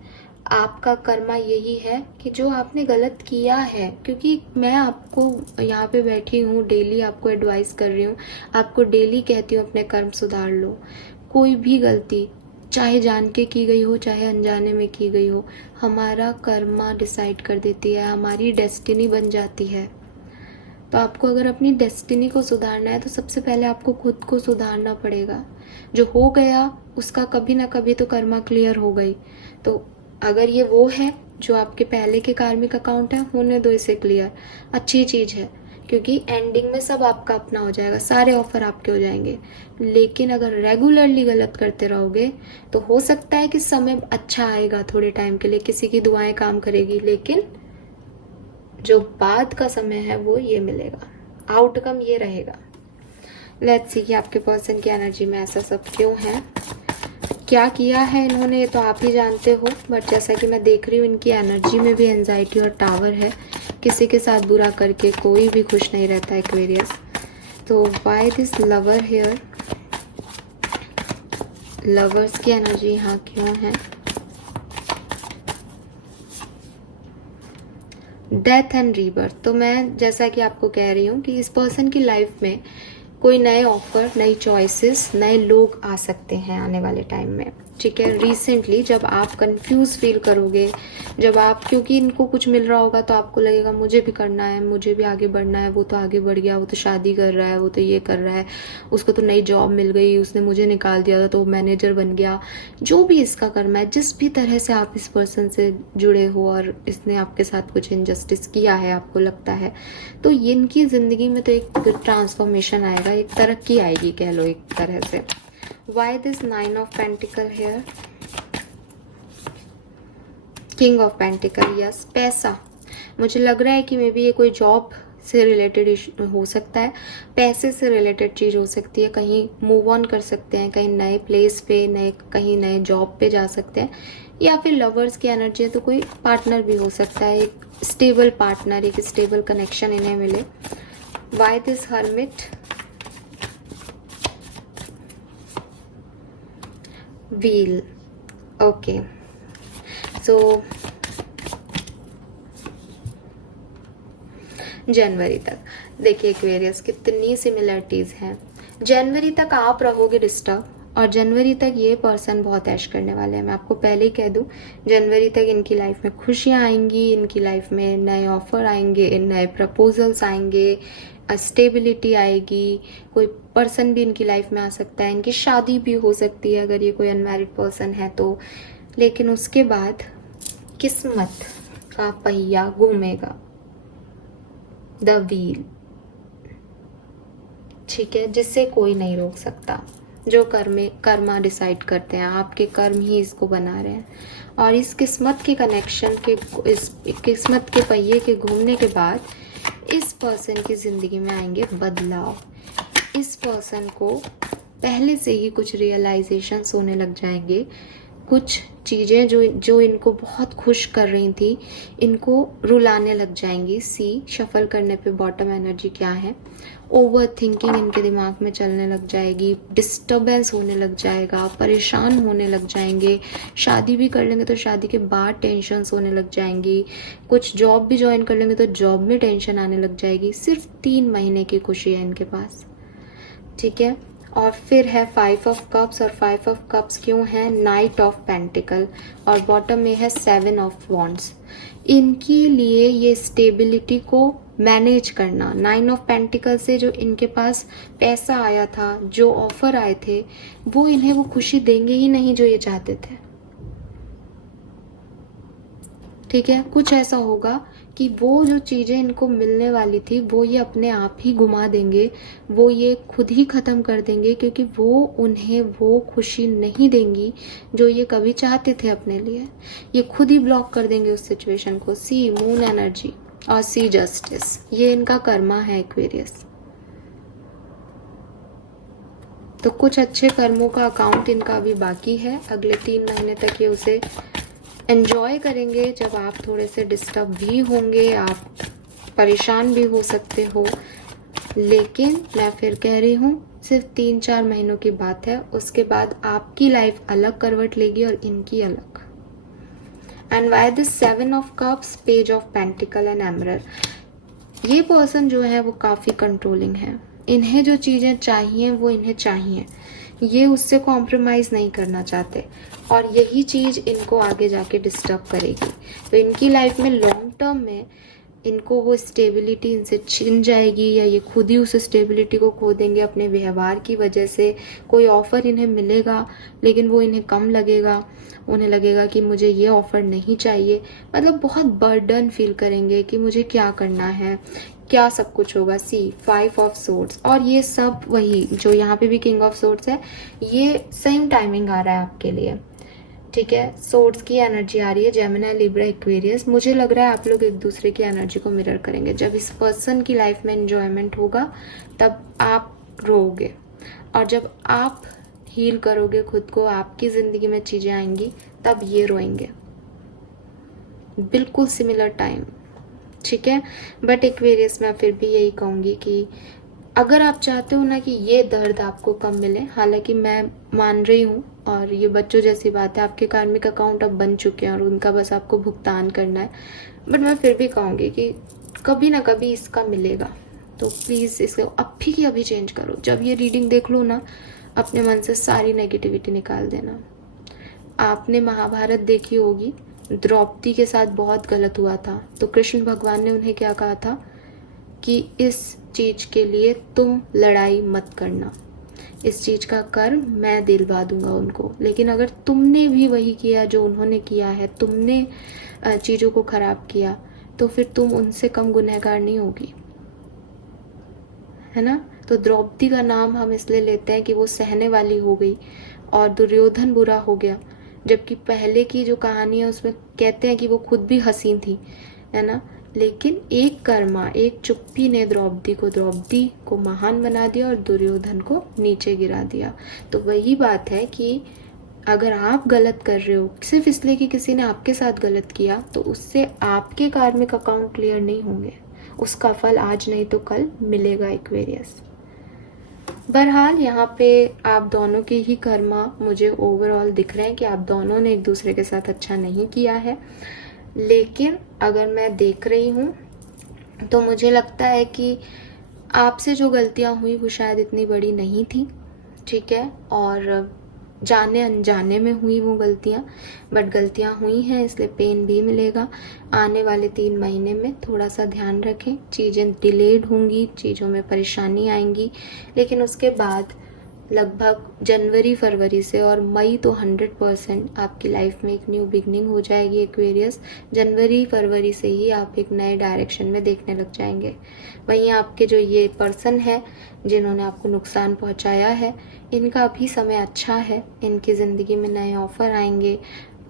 आपका कर्मा यही है कि जो आपने गलत किया है, क्योंकि मैं आपको यहाँ पे बैठी हूँ, डेली आपको एडवाइस कर रही हूँ, आपको डेली कहती हूँ अपने कर्म सुधार लो। कोई भी गलती, चाहे जान के की गई हो चाहे अनजाने में की गई हो, हमारा कर्मा डिसाइड कर देती है, हमारी डेस्टिनी बन जाती है। तो आपको अगर अपनी डेस्टिनी को सुधारना है तो सबसे पहले आपको खुद को सुधारना पड़ेगा। जो हो गया उसका कभी ना कभी तो कर्मा क्लियर हो गई। तो अगर ये वो है जो आपके पहले के कार्मिक अकाउंट है, होने दो इसे क्लियर, अच्छी चीज़ है, क्योंकि एंडिंग में सब आपका अपना हो जाएगा, सारे ऑफर आपके हो जाएंगे। लेकिन अगर रेगुलरली गलत करते रहोगे तो हो सकता है कि समय अच्छा आएगा थोड़े टाइम के लिए, किसी की दुआएं काम करेगी, लेकिन जो बाद का समय है वो ये मिलेगा, आउटकम ये रहेगा। लेट्स सी कि आपके पर्सन की एनर्जी में ऐसा सब क्यों है, क्या किया है इन्होंने, ये तो आप ही जानते हो। बट जैसा कि मैं देख रही हूँ इनकी एनर्जी में भी एंजाइटी और टावर है। किसी के साथ बुरा करके कोई भी खुश नहीं रहता एक्वेरियस। तो why this lover here, lovers की एनर्जी यहाँ क्यों है। Death and rebirth. तो मैं जैसा कि आपको कह रही हूँ कि इस पर्सन की लाइफ में कोई नए ऑफर, नई चॉइसेस, नए लोग आ सकते हैं आने वाले टाइम में, ठीक है। रिसेंटली जब आप कंफ्यूज फील करोगे, जब आप, क्योंकि इनको कुछ मिल रहा होगा तो आपको लगेगा मुझे भी करना है, मुझे भी आगे बढ़ना है, वो तो आगे बढ़ गया, वो तो शादी कर रहा है, वो तो ये कर रहा है, उसको तो नई जॉब मिल गई, उसने मुझे निकाल दिया था तो मैनेजर बन गया। जो भी इसका कर्म है, जिस भी तरह से आप इस पर्सन से जुड़े हो और इसने आपके साथ कुछ इनजस्टिस किया है आपको लगता है, तो इनकी ज़िंदगी में तो एक ट्रांसफॉर्मेशन आएगा, एक तरक्की आएगी कह लो एक तरह से। Why this 9 of Pentacle here? King of Pentacle, yes, पैसा। मुझे लग रहा है कि मे बी ये कोई जॉब से रिलेटेड हो सकता है, पैसे से रिलेटेड चीज़ हो सकती है। कहीं मूव ऑन कर सकते हैं, कहीं नए प्लेस पे, कहीं नए जॉब पे जा सकते हैं, या फिर लवर्स की एनर्जी है तो कोई पार्टनर भी हो सकता है, एक स्टेबल पार्टनर, एक स्टेबल कनेक्शन इन्हें मिले। Why this Hermit? Wheel. Okay, so जनवरी तक देखिए एक्वेरियस कितनी सिमिलरिटीज़ हैं। जनवरी तक आप रहोगे डिस्टर्ब, और जनवरी तक ये पर्सन बहुत ऐश करने वाले हैं। मैं आपको पहले ही कह दूं, जनवरी तक इनकी लाइफ में खुशियां आएंगी, इनकी लाइफ में नए ऑफर आएंगे, नए प्रपोजल्स आएंगे, स्टेबिलिटी आएगी। कोई पर्सन भी इनकी लाइफ में आ सकता है, इनकी शादी भी हो सकती है अगर ये कोई अनमैरिड पर्सन है तो। लेकिन उसके बाद किस्मत का पहिया घूमेगा, द व्हील, ठीक है, जिससे कोई नहीं रोक सकता। जो कर्मा डिसाइड करते हैं, आपके कर्म ही इसको बना रहे हैं। और इस किस्मत के कनेक्शन के, इस किस्मत के पहिए के घूमने के बाद इस पर्सन की ज़िंदगी में आएंगे बदलाव। इस पर्सन को पहले से ही कुछ रियलाइजेशंस होने लग जाएंगे, कुछ चीज़ें जो जो इनको बहुत खुश कर रही थी, इनको रुलाने लग जाएंगी। सी शफल करने पे बॉटम एनर्जी क्या है, ओवर थिंकिंग इनके दिमाग में चलने लग जाएगी, डिस्टर्बेंस होने लग जाएगा, परेशान होने लग जाएंगे। शादी भी कर लेंगे तो शादी के बाद टेंशन्स होने लग जाएंगी। कुछ जॉब भी ज्वाइन कर लेंगे तो जॉब में टेंशन आने लग जाएगी। सिर्फ 3 महीने की खुशी है इनके पास, ठीक है। और फिर है 5 ऑफ कप्स, और 5 ऑफ कप्स क्यों है, नाइट ऑफ पेंटिकल, और बॉटम में है 7 ऑफ वॉन्ड्स। इनके लिए ये स्टेबिलिटी को मैनेज करना, 9 ऑफ पेंटिकल से जो इनके पास पैसा आया था, जो ऑफर आए थे, वो इन्हें वो खुशी देंगे ही नहीं जो ये चाहते थे, ठीक है। कुछ ऐसा होगा कि वो जो चीज़ें इनको मिलने वाली थी वो ये अपने आप ही गुमा देंगे, वो ये खुद ही ख़त्म कर देंगे, क्योंकि वो उन्हें वो खुशी नहीं देंगी जो ये कभी चाहते थे अपने लिए। ये खुद ही ब्लॉक कर देंगे उस सिचुएशन को। सी मून एनर्जी और सी जस्टिस, ये इनका कर्मा है एक्वेरियस। तो कुछ अच्छे कर्मों का अकाउंट इनका अभी बाकी है। अगले 3 महीने तक ये उसे एंजॉय करेंगे, जब आप थोड़े से डिस्टर्ब भी होंगे, आप परेशान भी हो सकते हो। लेकिन मैं फिर कह रही हूँ, सिर्फ 3-4 महीनों की बात है, उसके बाद आपकी लाइफ अलग करवट लेगी और इनकी अलग। And why this 7 of cups, page of pentacle and emperor. ये पर्सन जो है वो काफ़ी कंट्रोलिंग है। इन्हें जो चीज़ें चाहिए वो इन्हें चाहिए, ये उससे कॉम्प्रोमाइज़ नहीं करना चाहते, और यही चीज़ इनको आगे जाके डिस्टर्ब करेगी। तो इनकी लाइफ में लॉन्ग टर्म में इनको वो स्टेबिलिटी इनसे छिन जाएगी, या ये खुद ही उस स्टेबिलिटी को खो देंगे अपने व्यवहार की वजह से। कोई ऑफ़र इन्हें मिलेगा लेकिन वो इन्हें कम लगेगा, उन्हें लगेगा कि मुझे ये ऑफ़र नहीं चाहिए। मतलब बहुत बर्डन फील करेंगे कि मुझे क्या करना है, क्या सब कुछ होगा। सी 5 ऑफ सोर्ड्स, और ये सब वही जो यहाँ पे भी किंग ऑफ सोर्ड्स है, ये सेम टाइमिंग आ रहा है आपके लिए, ठीक है। सोर्ड्स की एनर्जी आ रही है, जेमिनी, लिब्रा, एक्वेरियस। मुझे लग रहा है आप लोग एक दूसरे की एनर्जी को मिरर करेंगे। जब इस पर्सन की लाइफ में एंजॉयमेंट होगा तब आप रोओगे, और जब आप हील करोगे खुद को, आपकी ज़िंदगी में चीज़ें आएंगी, तब ये रोएंगे। बिल्कुल सिमिलर टाइम, ठीक है। बट एक्वेरियस में फिर भी यही कहूँगी कि अगर आप चाहते हो ना कि ये दर्द आपको कम मिले, हालांकि मैं मान रही हूँ और ये बच्चों जैसी बात है, आपके कार्मिक अकाउंट अब बन चुके हैं और उनका बस आपको भुगतान करना है, बट मैं फिर भी कहूँगी कि कभी ना कभी इसका मिलेगा। तो प्लीज़ इसको अभी की अभी चेंज करो। जब ये रीडिंग देख लो ना, अपने मन से सारी नेगेटिविटी निकाल देना। आपने महाभारत देखी होगी, द्रौपदी के साथ बहुत गलत हुआ था, तो कृष्ण भगवान ने उन्हें क्या कहा था कि इस चीज़ के लिए तुम लड़ाई मत करना, इस चीज़ का कर्म मैं दिलवा दूंगा उनको। लेकिन अगर तुमने भी वही किया जो उन्होंने किया है, तुमने चीज़ों को ख़राब किया, तो फिर तुम उनसे कम गुनहगार नहीं होगी, है ना। तो द्रौपदी का नाम हम इसलिए लेते हैं कि वो सहने वाली हो गई और दुर्योधन बुरा हो गया, जबकि पहले की जो कहानी है उसमें कहते हैं कि वो खुद भी हसीन थी, है ना। लेकिन एक कर्मा, एक चुप्पी ने द्रौपदी को महान बना दिया और दुर्योधन को नीचे गिरा दिया। तो वही बात है कि अगर आप गलत कर रहे हो सिर्फ इसलिए कि किसी ने आपके साथ गलत किया, तो उससे आपके कार्मिक अकाउंट क्लियर नहीं होंगे, उसका फल आज नहीं तो कल मिलेगा एक्वेरियस। बहरहाल यहाँ पे आप दोनों के ही कर्मा मुझे ओवरऑल दिख रहे हैं कि आप दोनों ने एक दूसरे के साथ अच्छा नहीं किया है। लेकिन अगर मैं देख रही हूँ तो मुझे लगता है कि आपसे जो गलतियाँ हुई वो शायद इतनी बड़ी नहीं थी, ठीक है। और जाने अनजाने में हुई वो गलतियाँ, बट गलतियाँ हुई हैं, इसलिए पेन भी मिलेगा। आने वाले 3 महीने में थोड़ा सा ध्यान रखें, चीज़ें डिलेड होंगी, चीज़ों में परेशानी आएंगी, लेकिन उसके बाद लगभग जनवरी फरवरी से और मई तो 100% आपकी लाइफ में एक न्यू बिगनिंग हो जाएगी एक्वेरियस। जनवरी फरवरी से ही आप एक नए डायरेक्शन में देखने लग जाएंगे। वहीं आपके जो ये पर्सन है जिन्होंने आपको नुकसान पहुंचाया है, इनका भी समय अच्छा है, इनकी ज़िंदगी में नए ऑफ़र आएंगे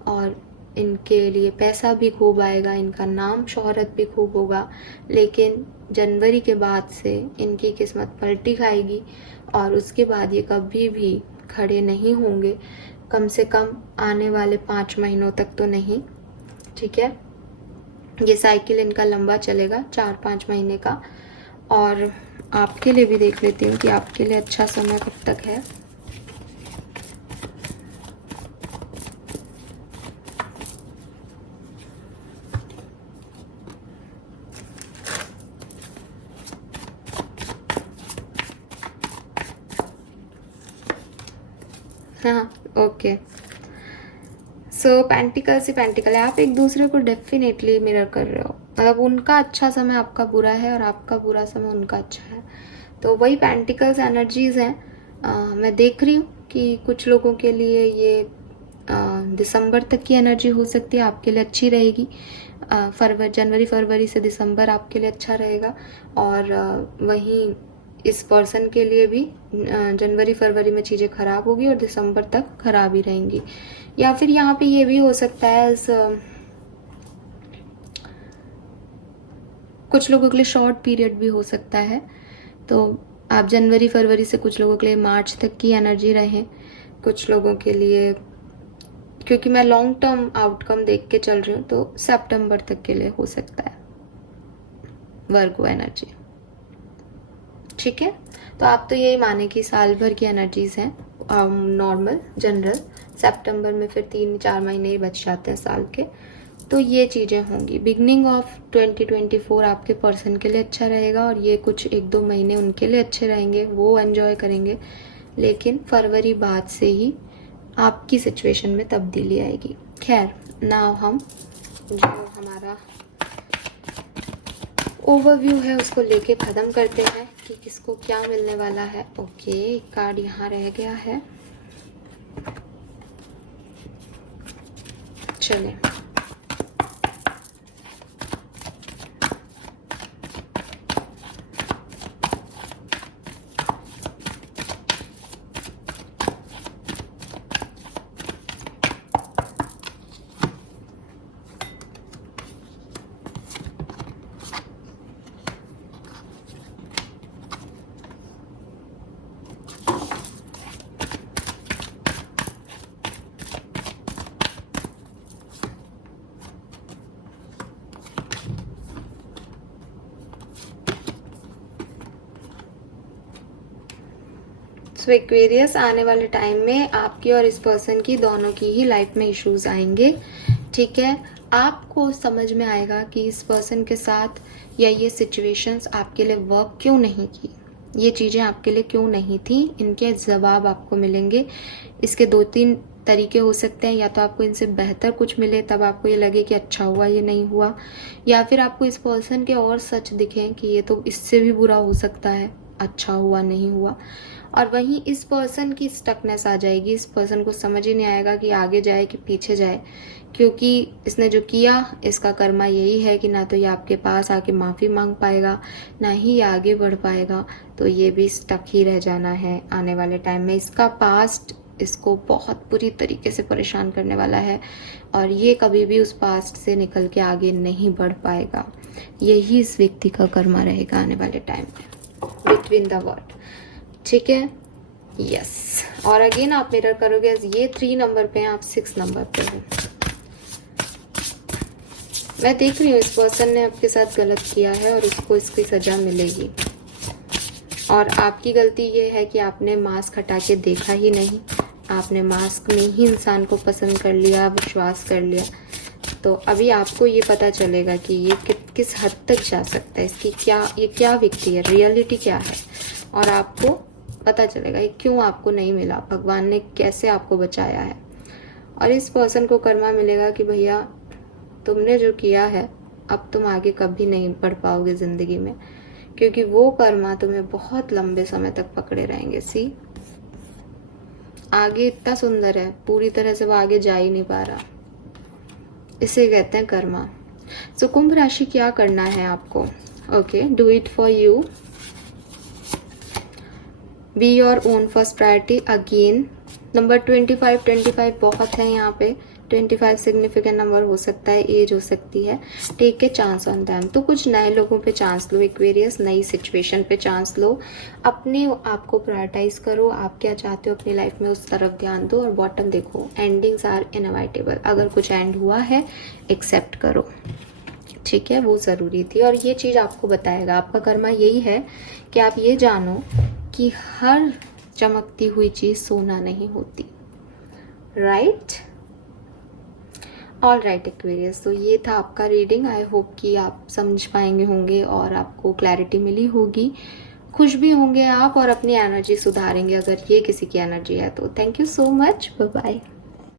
और इनके लिए पैसा भी खूब आएगा, इनका नाम शोहरत भी खूब होगा। लेकिन जनवरी के बाद से इनकी किस्मत पलटी खाएगी और उसके बाद ये कभी भी खड़े नहीं होंगे। कम से कम आने वाले 5 महीनों तक तो नहीं, ठीक है। ये साइकिल इनका लंबा चलेगा, 4-5 महीने का। और आपके लिए भी देख लेती हूँ कि आपके लिए अच्छा समय कब तक है। हाँ, ओके। सो पेंटिकल्स ही पेंटिकल है, आप एक दूसरे को डेफिनेटली मिरर कर रहे हो। मतलब उनका अच्छा समय आपका बुरा है और आपका बुरा समय उनका अच्छा है, तो वही पेंटिकल्स एनर्जीज हैं। मैं देख रही हूँ कि कुछ लोगों के लिए ये दिसंबर तक की एनर्जी हो सकती है, आपके लिए अच्छी रहेगी। जनवरी फरवरी से दिसंबर आपके लिए अच्छा रहेगा। और वहीं इस पर्सन के लिए भी जनवरी फरवरी में चीज़ें ख़राब होगी और दिसंबर तक ख़राब ही रहेंगी। या फिर यहाँ पे ये भी हो सकता है कुछ लोगों के लिए शॉर्ट पीरियड भी हो सकता है। तो आप जनवरी फरवरी से कुछ लोगों के लिए मार्च तक की एनर्जी रहे, कुछ लोगों के लिए, क्योंकि मैं लॉन्ग टर्म आउटकम देख के चल रही हूँ, तो सितंबर तक के लिए हो सकता है वर्गो एनर्जी, ठीक है। तो आप तो यही माने कि साल भर की एनर्जीज हैं, नॉर्मल जनरल। सितंबर में फिर 3-4 महीने ही बच जाते हैं साल के, तो ये चीज़ें होंगी। बिगनिंग ऑफ 2024 आपके पर्सन के लिए अच्छा रहेगा और ये कुछ 1-2 महीने उनके लिए अच्छे रहेंगे, वो एंजॉय करेंगे। लेकिन फरवरी बाद से ही आपकी सिचुएशन में तब्दीली आएगी। खैर, नाउ हम जो हमारा ओवरव्यू है उसको लेके ख़त्म करते हैं कि किसको क्या मिलने वाला है। ओके, कार्ड यहाँ रह गया है, चलें। सो एक्वेरियस, आने वाले टाइम में आपकी और इस पर्सन की दोनों की ही लाइफ में इश्यूज आएंगे, ठीक है। आपको समझ में आएगा कि इस पर्सन के साथ या ये सिचुएशंस आपके लिए वर्क क्यों नहीं की, ये चीज़ें आपके लिए क्यों नहीं थी, इनके जवाब आपको मिलेंगे। इसके 2-3 तरीके हो सकते हैं, या तो आपको इनसे बेहतर कुछ मिले तब आपको ये लगे कि अच्छा हुआ ये नहीं हुआ, या फिर आपको इस पर्सन के और सच दिखें कि ये तो इससे भी बुरा हो सकता है, अच्छा हुआ नहीं हुआ। और वहीं इस पर्सन की स्टकनेस आ जाएगी, इस पर्सन को समझ ही नहीं आएगा कि आगे जाए कि पीछे जाए, क्योंकि इसने जो किया इसका कर्मा यही है कि ना तो ये आपके पास आके माफ़ी मांग पाएगा, ना ही ये आगे बढ़ पाएगा। तो ये भी स्टक ही रह जाना है आने वाले टाइम में। इसका पास्ट इसको बहुत बुरी तरीके से परेशान करने वाला है और ये कभी भी उस पास्ट से निकल के आगे नहीं बढ़ पाएगा। यही इस व्यक्ति का कर्मा रहेगा आने वाले टाइम में, बिटवीन द वर्ड, ठीक है। यस, और अगेन आप मिरर करोगे, ये 3 नंबर पे हैं, आप 6 नंबर पे हो। मैं देख रही हूँ इस पर्सन ने आपके साथ गलत किया है और उसको इसकी सजा मिलेगी। और आपकी गलती ये है कि आपने मास्क हटा के देखा ही नहीं, आपने मास्क में ही इंसान को पसंद कर लिया, विश्वास कर लिया। तो अभी आपको ये पता चलेगा कि ये किस हद तक जा सकता है, इसकी ये क्या व्यक्ति है, रियलिटी क्या है, और आपको पता चलेगा ये क्यों आपको नहीं मिला, भगवान ने कैसे आपको बचाया है। और इस पर्सन को कर्मा मिलेगा कि भैया तुमने जो किया है अब तुम आगे कभी नहीं बढ़ पाओगे ज़िंदगी में, क्योंकि वो कर्मा तुम्हें बहुत लंबे समय तक पकड़े रहेंगे। सी, आगे इतना सुंदर है, पूरी तरह से वो आगे जा ही नहीं पा रहा, इसे कहते हैं कर्मा। सो कुंभ राशि, क्या करना है आपको? Okay, do it for you, be your own first priority. Again number 25 बहुत है यहाँ पे, 25 सिग्निफिकेंट नंबर हो सकता है, एज हो सकती है। Take a chance on them. तो कुछ नए लोगों पे चांस लो एक्वेरियस, नई सिचुएशन पे चांस लो, अपने आप को प्रायोरिटाइज करो, आप क्या चाहते हो अपनी लाइफ में उस तरफ ध्यान दो। और बॉटम देखो, एंडिंग्स आर इनएविटेबल। अगर कुछ एंड हुआ है एक्सेप्ट करो, ठीक है, वो ज़रूरी थी। और ये चीज़ आपको बताएगा, आपका कर्मा यही है कि आप ये जानो कि हर चमकती हुई चीज़ सोना नहीं होती, राइट। ऑल राइट एक्वेरियस, तो ये था आपका रीडिंग। आई होप कि आप समझ पाएंगे होंगे और आपको क्लैरिटी मिली होगी, खुश भी होंगे आप और अपनी एनर्जी सुधारेंगे अगर ये किसी की एनर्जी है तो। Thank you so much, bye bye.